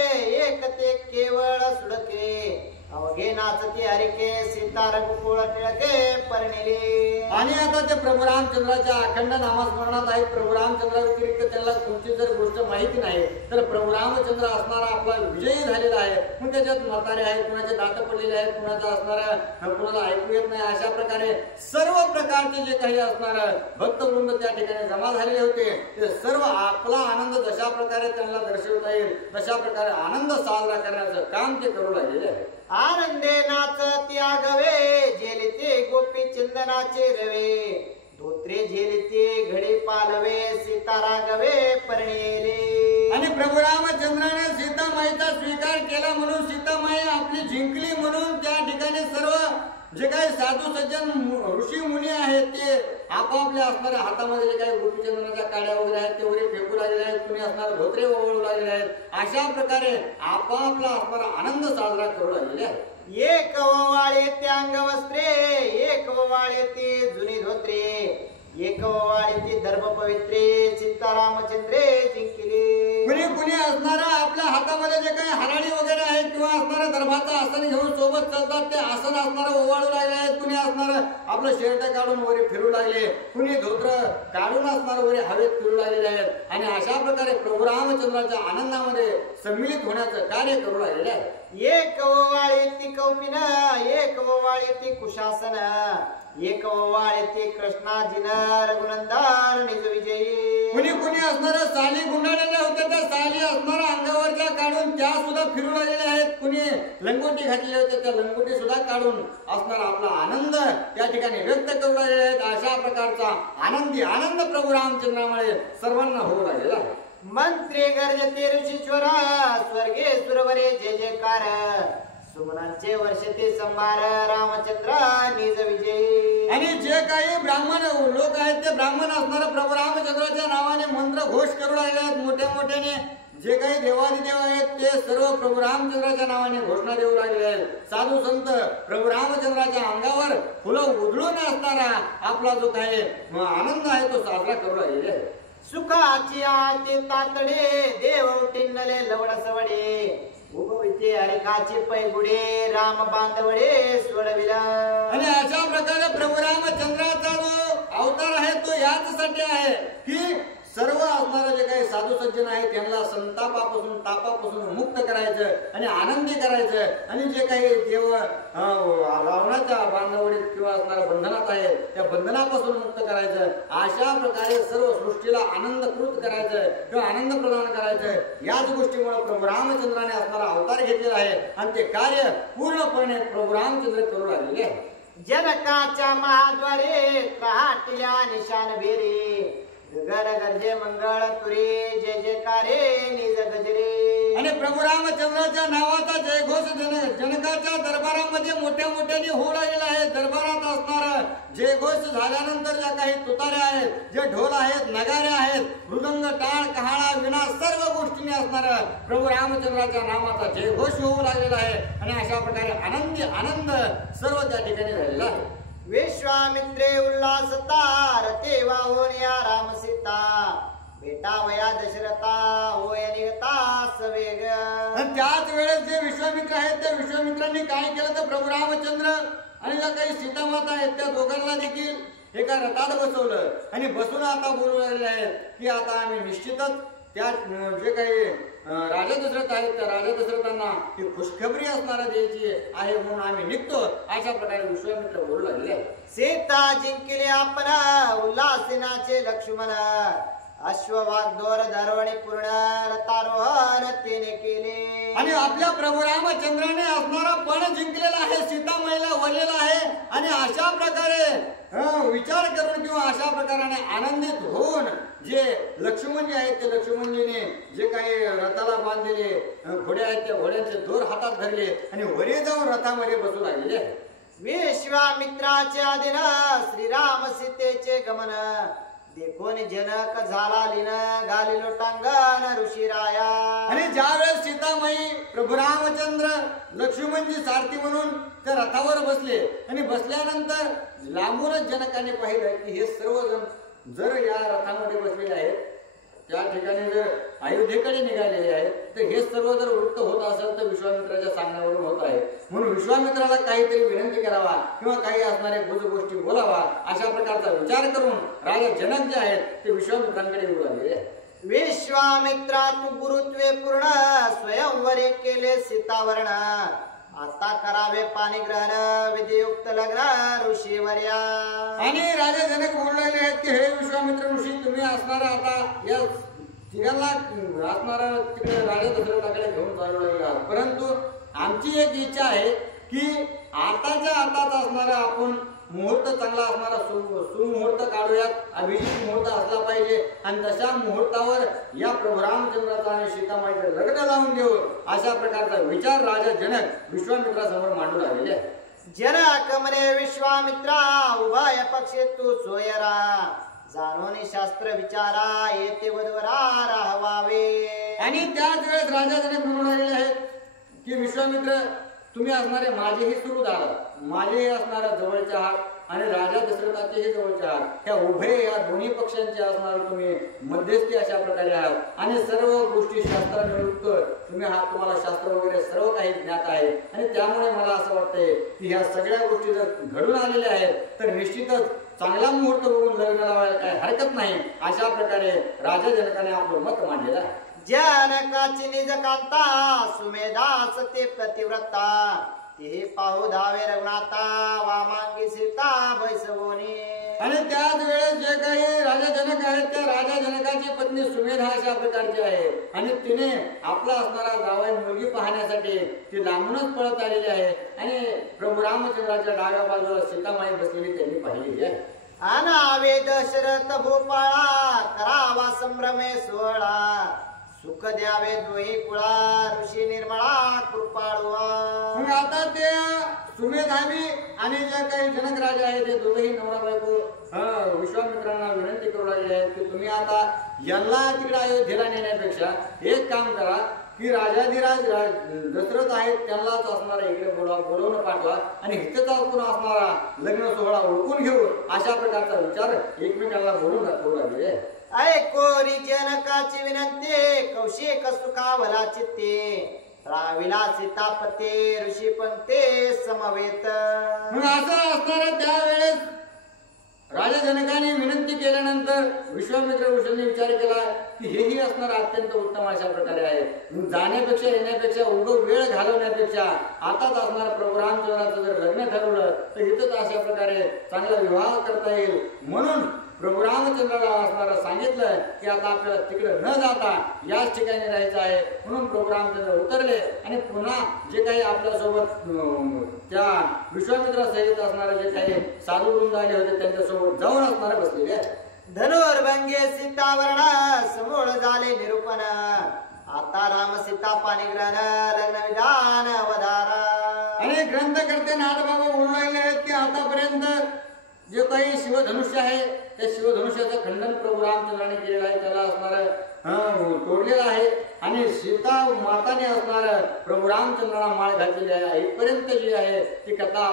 एक ते केवळ सुडके अवघे नाचते हरिके सीतार गोकुळ टिळके परिणिले. आणि आता ते प्रभू रामचंद्राच्या अखंड नामस्मरणात आहेत. प्रभू रामचंद्रा व्यतिरिक्त त्यांना कोणती जर गोष्ट माहिती नाही तर प्रभू रामचंद्र असणारा आपला विजयी झालेला आहे. मग त्याच्यात म्हातारे आहेत, कुणाचे दात पडलेले आहेत, कुणाचा असणारा कुणाला ऐकू येत नाही. अशा प्रकारे सर्व प्रकारचे जे काही असणार भक्तवृंद त्या ठिकाणी जमा झालेले होते ते सर्व आपला आनंद जशा प्रकारे त्यांना दर्शवता येईल तशा प्रकारे आनंद साजरा करण्याचं काम ते करू लागलेले आहे. आनंदे नाचती आगवे झेलिते गोपी चंदनाचे रवे धोत्रे झेलिते घडी पालवे सीतारागवे परिणिले. आणि प्रभू रामचंद्राने सीतामाईचा स्वीकार केला म्हणून सीतामाई आपली जिंकली म्हणून त्या ठिकाणी सर्व जे काही साधू सज्जन ऋषी मुनी आहेत ते आपापल्या असणाऱ्या हातामध्ये जे काही गोपीचंदनाच्या काड्या वगैरे आहेत ते वगैरे फेकू लागलेले आहेत. कुणी असणारे धोत्रे ओवळू लागलेले आहेत. अशा प्रकारे आपापला असणारा आनंद साजरा करू लागलेले आहे. एक ओवाळे ते अंगवस्त्रे एक ओवाळे ते जुनी धोत्रे एक ओवाळे ते धर्म पवित्रे सीतारामचंद्रे जिंकले. कुणी असणारा आपल्या हातामध्ये जे काही हराळी वगैरे आहेत किंवा असणारा दर्भाचं आसन घेऊन सोबत चालतात ते आसन असणारं ओवाळू लागले आहेत. कुणी असणारं आपलं शर्ट काढून वगैरे फिरू लागले, कुणी धोत्र काढून असणारं वगैरे हवेत फिरू लागलेले आहेत. आणि अशा प्रकारे प्रभू रामचंद्राच्या आनंदामध्ये सम्मिलित होण्याचं कार्य करू लागलेले आहे. एक ओवाळे ती कौपिन एक ओवाळे ती कुशासन एक ओवाळे ती कृष्णाजीन रघुनंदन निज विजयी. कुणी असणार साली गुंडाळलेल्या होत्या त्या साली असणाऱ्या अंगावरच्या काढून त्या सुद्धा फिरू लागलेल्या आहेत. कुणी लंगोटी घातलेल्या होत्या त्या लंगोटी सुद्धा काढून असणारा आपला आनंद त्या ठिकाणी व्यक्त करू लागलेले आहेत. अशा प्रकारचा आनंद प्रभू रामचंद्रामुळे सर्वांना होऊ लागलेला आहे. मंत्री गर्जते ऋषीश्वर स्वर्गे सुरवरे जय जयकार सुमनांचे वर्ष ते संभार रामचंद्र निज विजयी. आणि जे काही ब्राह्मण लोक आहेत ते ब्राह्मण असणारे प्रभू रामचंद्राच्या नावाने मंत्र घोष करू लागले आहेत. मोठ्या मोठ्याने जे काही देवादिदेव आहेत ते सर्व प्रभू रामचंद्राच्या नावाने घोषणा देऊ लागले आहेत. साधू संत प्रभू रामचंद्राच्या अंगावर फुलं उधळून असणारा आपला जो काही आनंद आहे तो साजरा करू लागलेला आहे. सुखाची आते तातडे देव टिन्नले लवड सवडे उभविते हरिकाचे पैगुडे राम बांधवडे सोडविला. आणि अशा प्रकारे प्रभू रामचंद्राचा जो अवतार आहे तो याचसाठी आहे की सर्व असणारे जे काही साधू सज्जन आहेत त्यांना संतापापासून तापापासून मुक्त करायचं आणि आनंदी करायचं. आणि जे काही देव रावणाच्या बांधवडीत किंवा असणाऱ्या बंधनात आहेत त्या बंधनापासून मुक्त करायचं. अशा प्रकारे सर्व सृष्टीला आनंदकृत करायचं किंवा आनंद प्रदान करायचं. याच गोष्टीमुळे प्रभू रामचंद्राने असणारा अवतार घेतलेला आहे आणि ते कार्य पूर्णपणे प्रभू रामचंद्र करू लागलेले आहे. जनकाच्या महाद्वारे त्राटिल्या निशान बेरे गगन गरजे मंगळ तुरे जय जयकारे निज गजरे. आणि प्रभू रामचंद्राच्या नावाचा जयघोष जनकाच्या दरबारामध्ये मोठ्या मोठ्याने होऊ लागलेला आहे. दरबारात असणारा जयघोष झाल्यानंतर ज्या काही तुताऱ्या आहेत, जे ढोल आहेत, नगारे आहेत, मृदंग, टाळ, कहाळा, विणा सर्व गोष्टींनी असणारा प्रभू रामचंद्राच्या नावाचा जयघोष होऊ लागलेला आहे. आणि अशा प्रकारे आनंद सर्व त्या ठिकाणी झालेला आहे. विश्वामित्रे उल्हास तार तेव्हा होण्या राम सीता बेटा वया दशरथा होय निघता सवेग. त्याच वेळेस जे विश्वामित्र आहेत त्या विश्वामित्रांनी काय केलं तर प्रभू रामचंद्र आणि ज्या काही सीतामाता आहेत त्या दोघांना देखील एका रथात बसवलं आणि बसून आता बोलू लागले आहेत की आता आम्ही निश्चितच त्या जे काही राजा दशरथ आहेत त्या राजा दशरथांना ही खुशखबरी असणारा द्यायची आहे म्हणून आम्ही निघतो. अशा प्रकारे विश्वामित्र बोलू लागले. सीता जिंकले आपण उल्हासिनाचे लक्ष्मण अश्ववागदोर धरवणी पूर्ण रथारोहण तिने केले. आणि आपल्या प्रभू रामचंद्राने असणारा पण जिंकलेला आहे, सीतामाईला वरलेला आहे. आणि अशा प्रकारे विचार करून किंवा अशा प्रकाराने आनंदित होऊन जे लक्ष्मणजी आहेत ते लक्ष्मणजीने जे काही रथाला बांधलेले घोडे आहेत त्या घोड्यांचे दोर हातात धरले आणि वरी जाऊन रथामध्ये बसू लागलेले आहेत. विश्वामित्राचे आदिन श्रीराम सीतेचे गमन देखून जनक झाला लीन घालिलो टांगण ऋषीराया. आणि ज्यावेळेस सीतामाई प्रभू रामचंद्र लक्ष्मणजी सारथी म्हणून त्या रथावर बसले आणि बसल्यानंतर लांबूनच जनकाने पाहिलं की हे सर्वजण जर या रथामध्ये बसलेले आहेत, त्या ठिकाणी जर अयोध्येकडे निघालेले आहेत, तर हे सर्व जर वृत्त होत असेल तर विश्वामित्राच्या सांगण्यावरून होत आहे. म्हणून विश्वामित्राला काहीतरी विनंती करावा किंवा काही असणारे गुज गोष्टी बोलावा अशा प्रकारचा विचार करून राजा जनक जे आहेत ते विश्वामित्रांकडे येऊ लागले. विश्वामित्रा तू गुरुत्वे पूर्ण स्वयंवरे केले सीतावरण. आता करावे पाणी ग्रहण विधियुक्त लग्न ऋषीवर्या. आणि राजा जनक बोललेले आहेत की हे विश्वामित्र ऋषी, तुम्ही असणारा आता या तिघांना असणारा तिकडे राजा दशरथाकडे घेऊन चालू लागला. परंतु आमची एक इच्छा आहे की आताच्या आताच असणारा आपण मुहूर्त चांगला असणारा सुमुहूर्त काढूयात. अभिजित मुहूर्त असला पाहिजे आणि तशा मुहूर्तावर या प्रभू रामचंद्राचा आणि सीतामाईचं लग्न लावून देऊ अशा प्रकारचा विचार राजा जनक विश्वामित्रासमोर मांडू लागलेले आहे. जनक म्हणे विश्वामित्रा उभय पक्षे तू सोयरा. जाणून शास्त्र विचारा येते वधवरा राहावे. आणि त्याच वेळेस राजा जनक म्हणून राहिले आहेत की विश्वामित्र, तुम्ही असणारे माझेही सुरूदार, माझेही असणारा जवळचे आहात आणि राजा दशरथाचेही जवळचे आहात. त्या उभय या दोन्ही पक्षांचे असणारे तुम्ही मध्यस्थी अशा प्रकारे आहात आणि सर्व गोष्टी शास्त्रानुयुक्त तुम्ही आहात. तुम्हाला शास्त्र वगैरे सर्व काही ज्ञात आहे आणि त्यामुळे मला असं वाटतंय की ह्या सगळ्या गोष्टी जर घडून आलेल्या आहेत तर निश्चितच चांगला मुहूर्त बघून लग्न लावायला काही हरकत नाही. अशा प्रकारे राजा जनकाने आपलं मत मांडलेलं आहे. जनकाची निज कांता सुमेधास ते प्रतिव्रता. ते पाहू धावे रघुनाथा वामांगी सीता बैसवोनी. आणि त्याच वेळेस जे काही राजा जनक आहेत त्या राजा जनकाची पत्नी सुमेधा अशा प्रकारची आहे आणि तिने आपला असणारा जावई मुलगी पाहण्यासाठी ती लांबूनच पळत आलेली आहे आणि प्रभू रामचंद्राच्या डाव्या बाजूला सीतामाई बसलेली त्यांनी पाहिलेली आहे. अनावे दशरथ भूपाळा करावा संभ्रमे सोहळा. सुख द्यावे दोही कुळा ऋषी निर्मळा कृपाळुआ. मग आता ते सुमेधावी आणि जे काही जनक राजा आहेत ते दोघेही नवरा बायको विश्वामित्रांना विनंती करू लागले आहेत की तुम्ही आता यांना तिकडे अयोध्येला नेण्यापेक्षा एक काम करा की राजाधिराज दशरथ आहेत त्यांनाच असणारा इकडे बोलवून पाठवा आणि इथेच आपण असणारा लग्न सोहळा ओळखून घेऊ अशा प्रकारचा विचार एकमेकांना बोलून करू लागले. ऐकोरी जनकाची विनंती कौशिक सुखावला चित्ते. राविला सीतापते ऋषी पंते समवेत. मग असं असणारा त्यावेळेस राजा जनकाने विनंती केल्यानंतर विश्वामित्र ऋषींनी विचार केला की हेही असणार अत्यंत उत्तम अशा प्रकारे आहे. जाण्यापेक्षा येण्यापेक्षा उगव वेळ घालवण्यापेक्षा आताच असणार प्रभू रामचंद्राचं जर लग्न ठरवलं तर इथंच अशा प्रकारे चांगला विवाह करता येईल. म्हणून प्रभू रामचंद्राला असणारा सांगितलं की आता आपल्याला तिकडे न जाता याच ठिकाणी राहायचं आहे. म्हणून प्रभू रामचंद्र उतरले आणि पुन्हा जे काही आपल्यासोबत त्या विश्वामित्रासहित असणारे जे काही साधू वृंद आले होते त्यांच्यासोबत जाऊन असणारे बसलेले आहे. धनुर्भंगे सीतावरण समूळ झाले निरूपण. आता राम सीता पाणिग्रहण लग्न विधान वधारा. आणि ग्रंथकर्ते नाथबाबा बोलू लागले आहेत की आतापर्यंत जे काही शिवधनुष्य आहे त्या शिवधनुष्याचं खंडन प्रभू रामचंद्राने केलेलं आहे, त्याला असणारं तोडलेलं आहे आणि सीता माताने असणारं प्रभू रामचंद्राला माळ घातलेली आहे. इथपर्यंत जी आहे ती कथा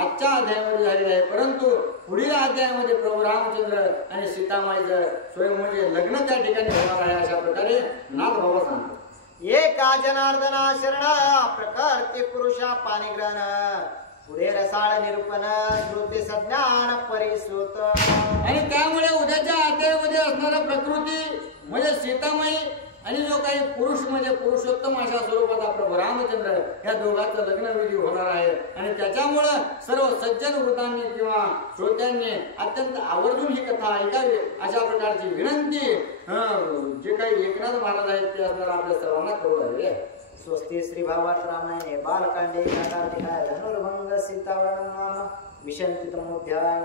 आजच्या अध्यायामध्ये झालेली आहे. परंतु पुढील अध्यायामध्ये प्रभू रामचंद्र आणि सीतामाईचं स्वयं म्हणजे लग्न त्या ठिकाणी होणार आहे अशा प्रकारे नाथबाबा सांगतात. एका जनार्दना शरण प्रकारते पुरुषा पाणिग्रहण. पुढे रसाळ निरूपण श्रुती सज्ञान परिसुत. आणि त्यामुळे उद्याच्या अध्यायामध्ये असणारा प्रकृती म्हणजे सीतामाई आणि जो काही पुरुष म्हणजे पुरुषोत्तम अशा स्वरूपाचा प्रभू रामचंद्र या दोघांचं लग्नविधी होणार आहे. आणि त्याच्यामुळं सर्व सज्जन वृद्धांनी किंवा श्रोत्यांनी अत्यंत आवर्जून ही कथा ऐकावी अशा प्रकारची विनंती जे काही एकनाथ महाराज आहेत ते असणारा आपल्या सर्वांना करू लागले आहे. स्वस्ति श्री भागवत रामायणे बालकांडे धनुर्भंग सीतावरण नाम विशंतितमोऽध्याय.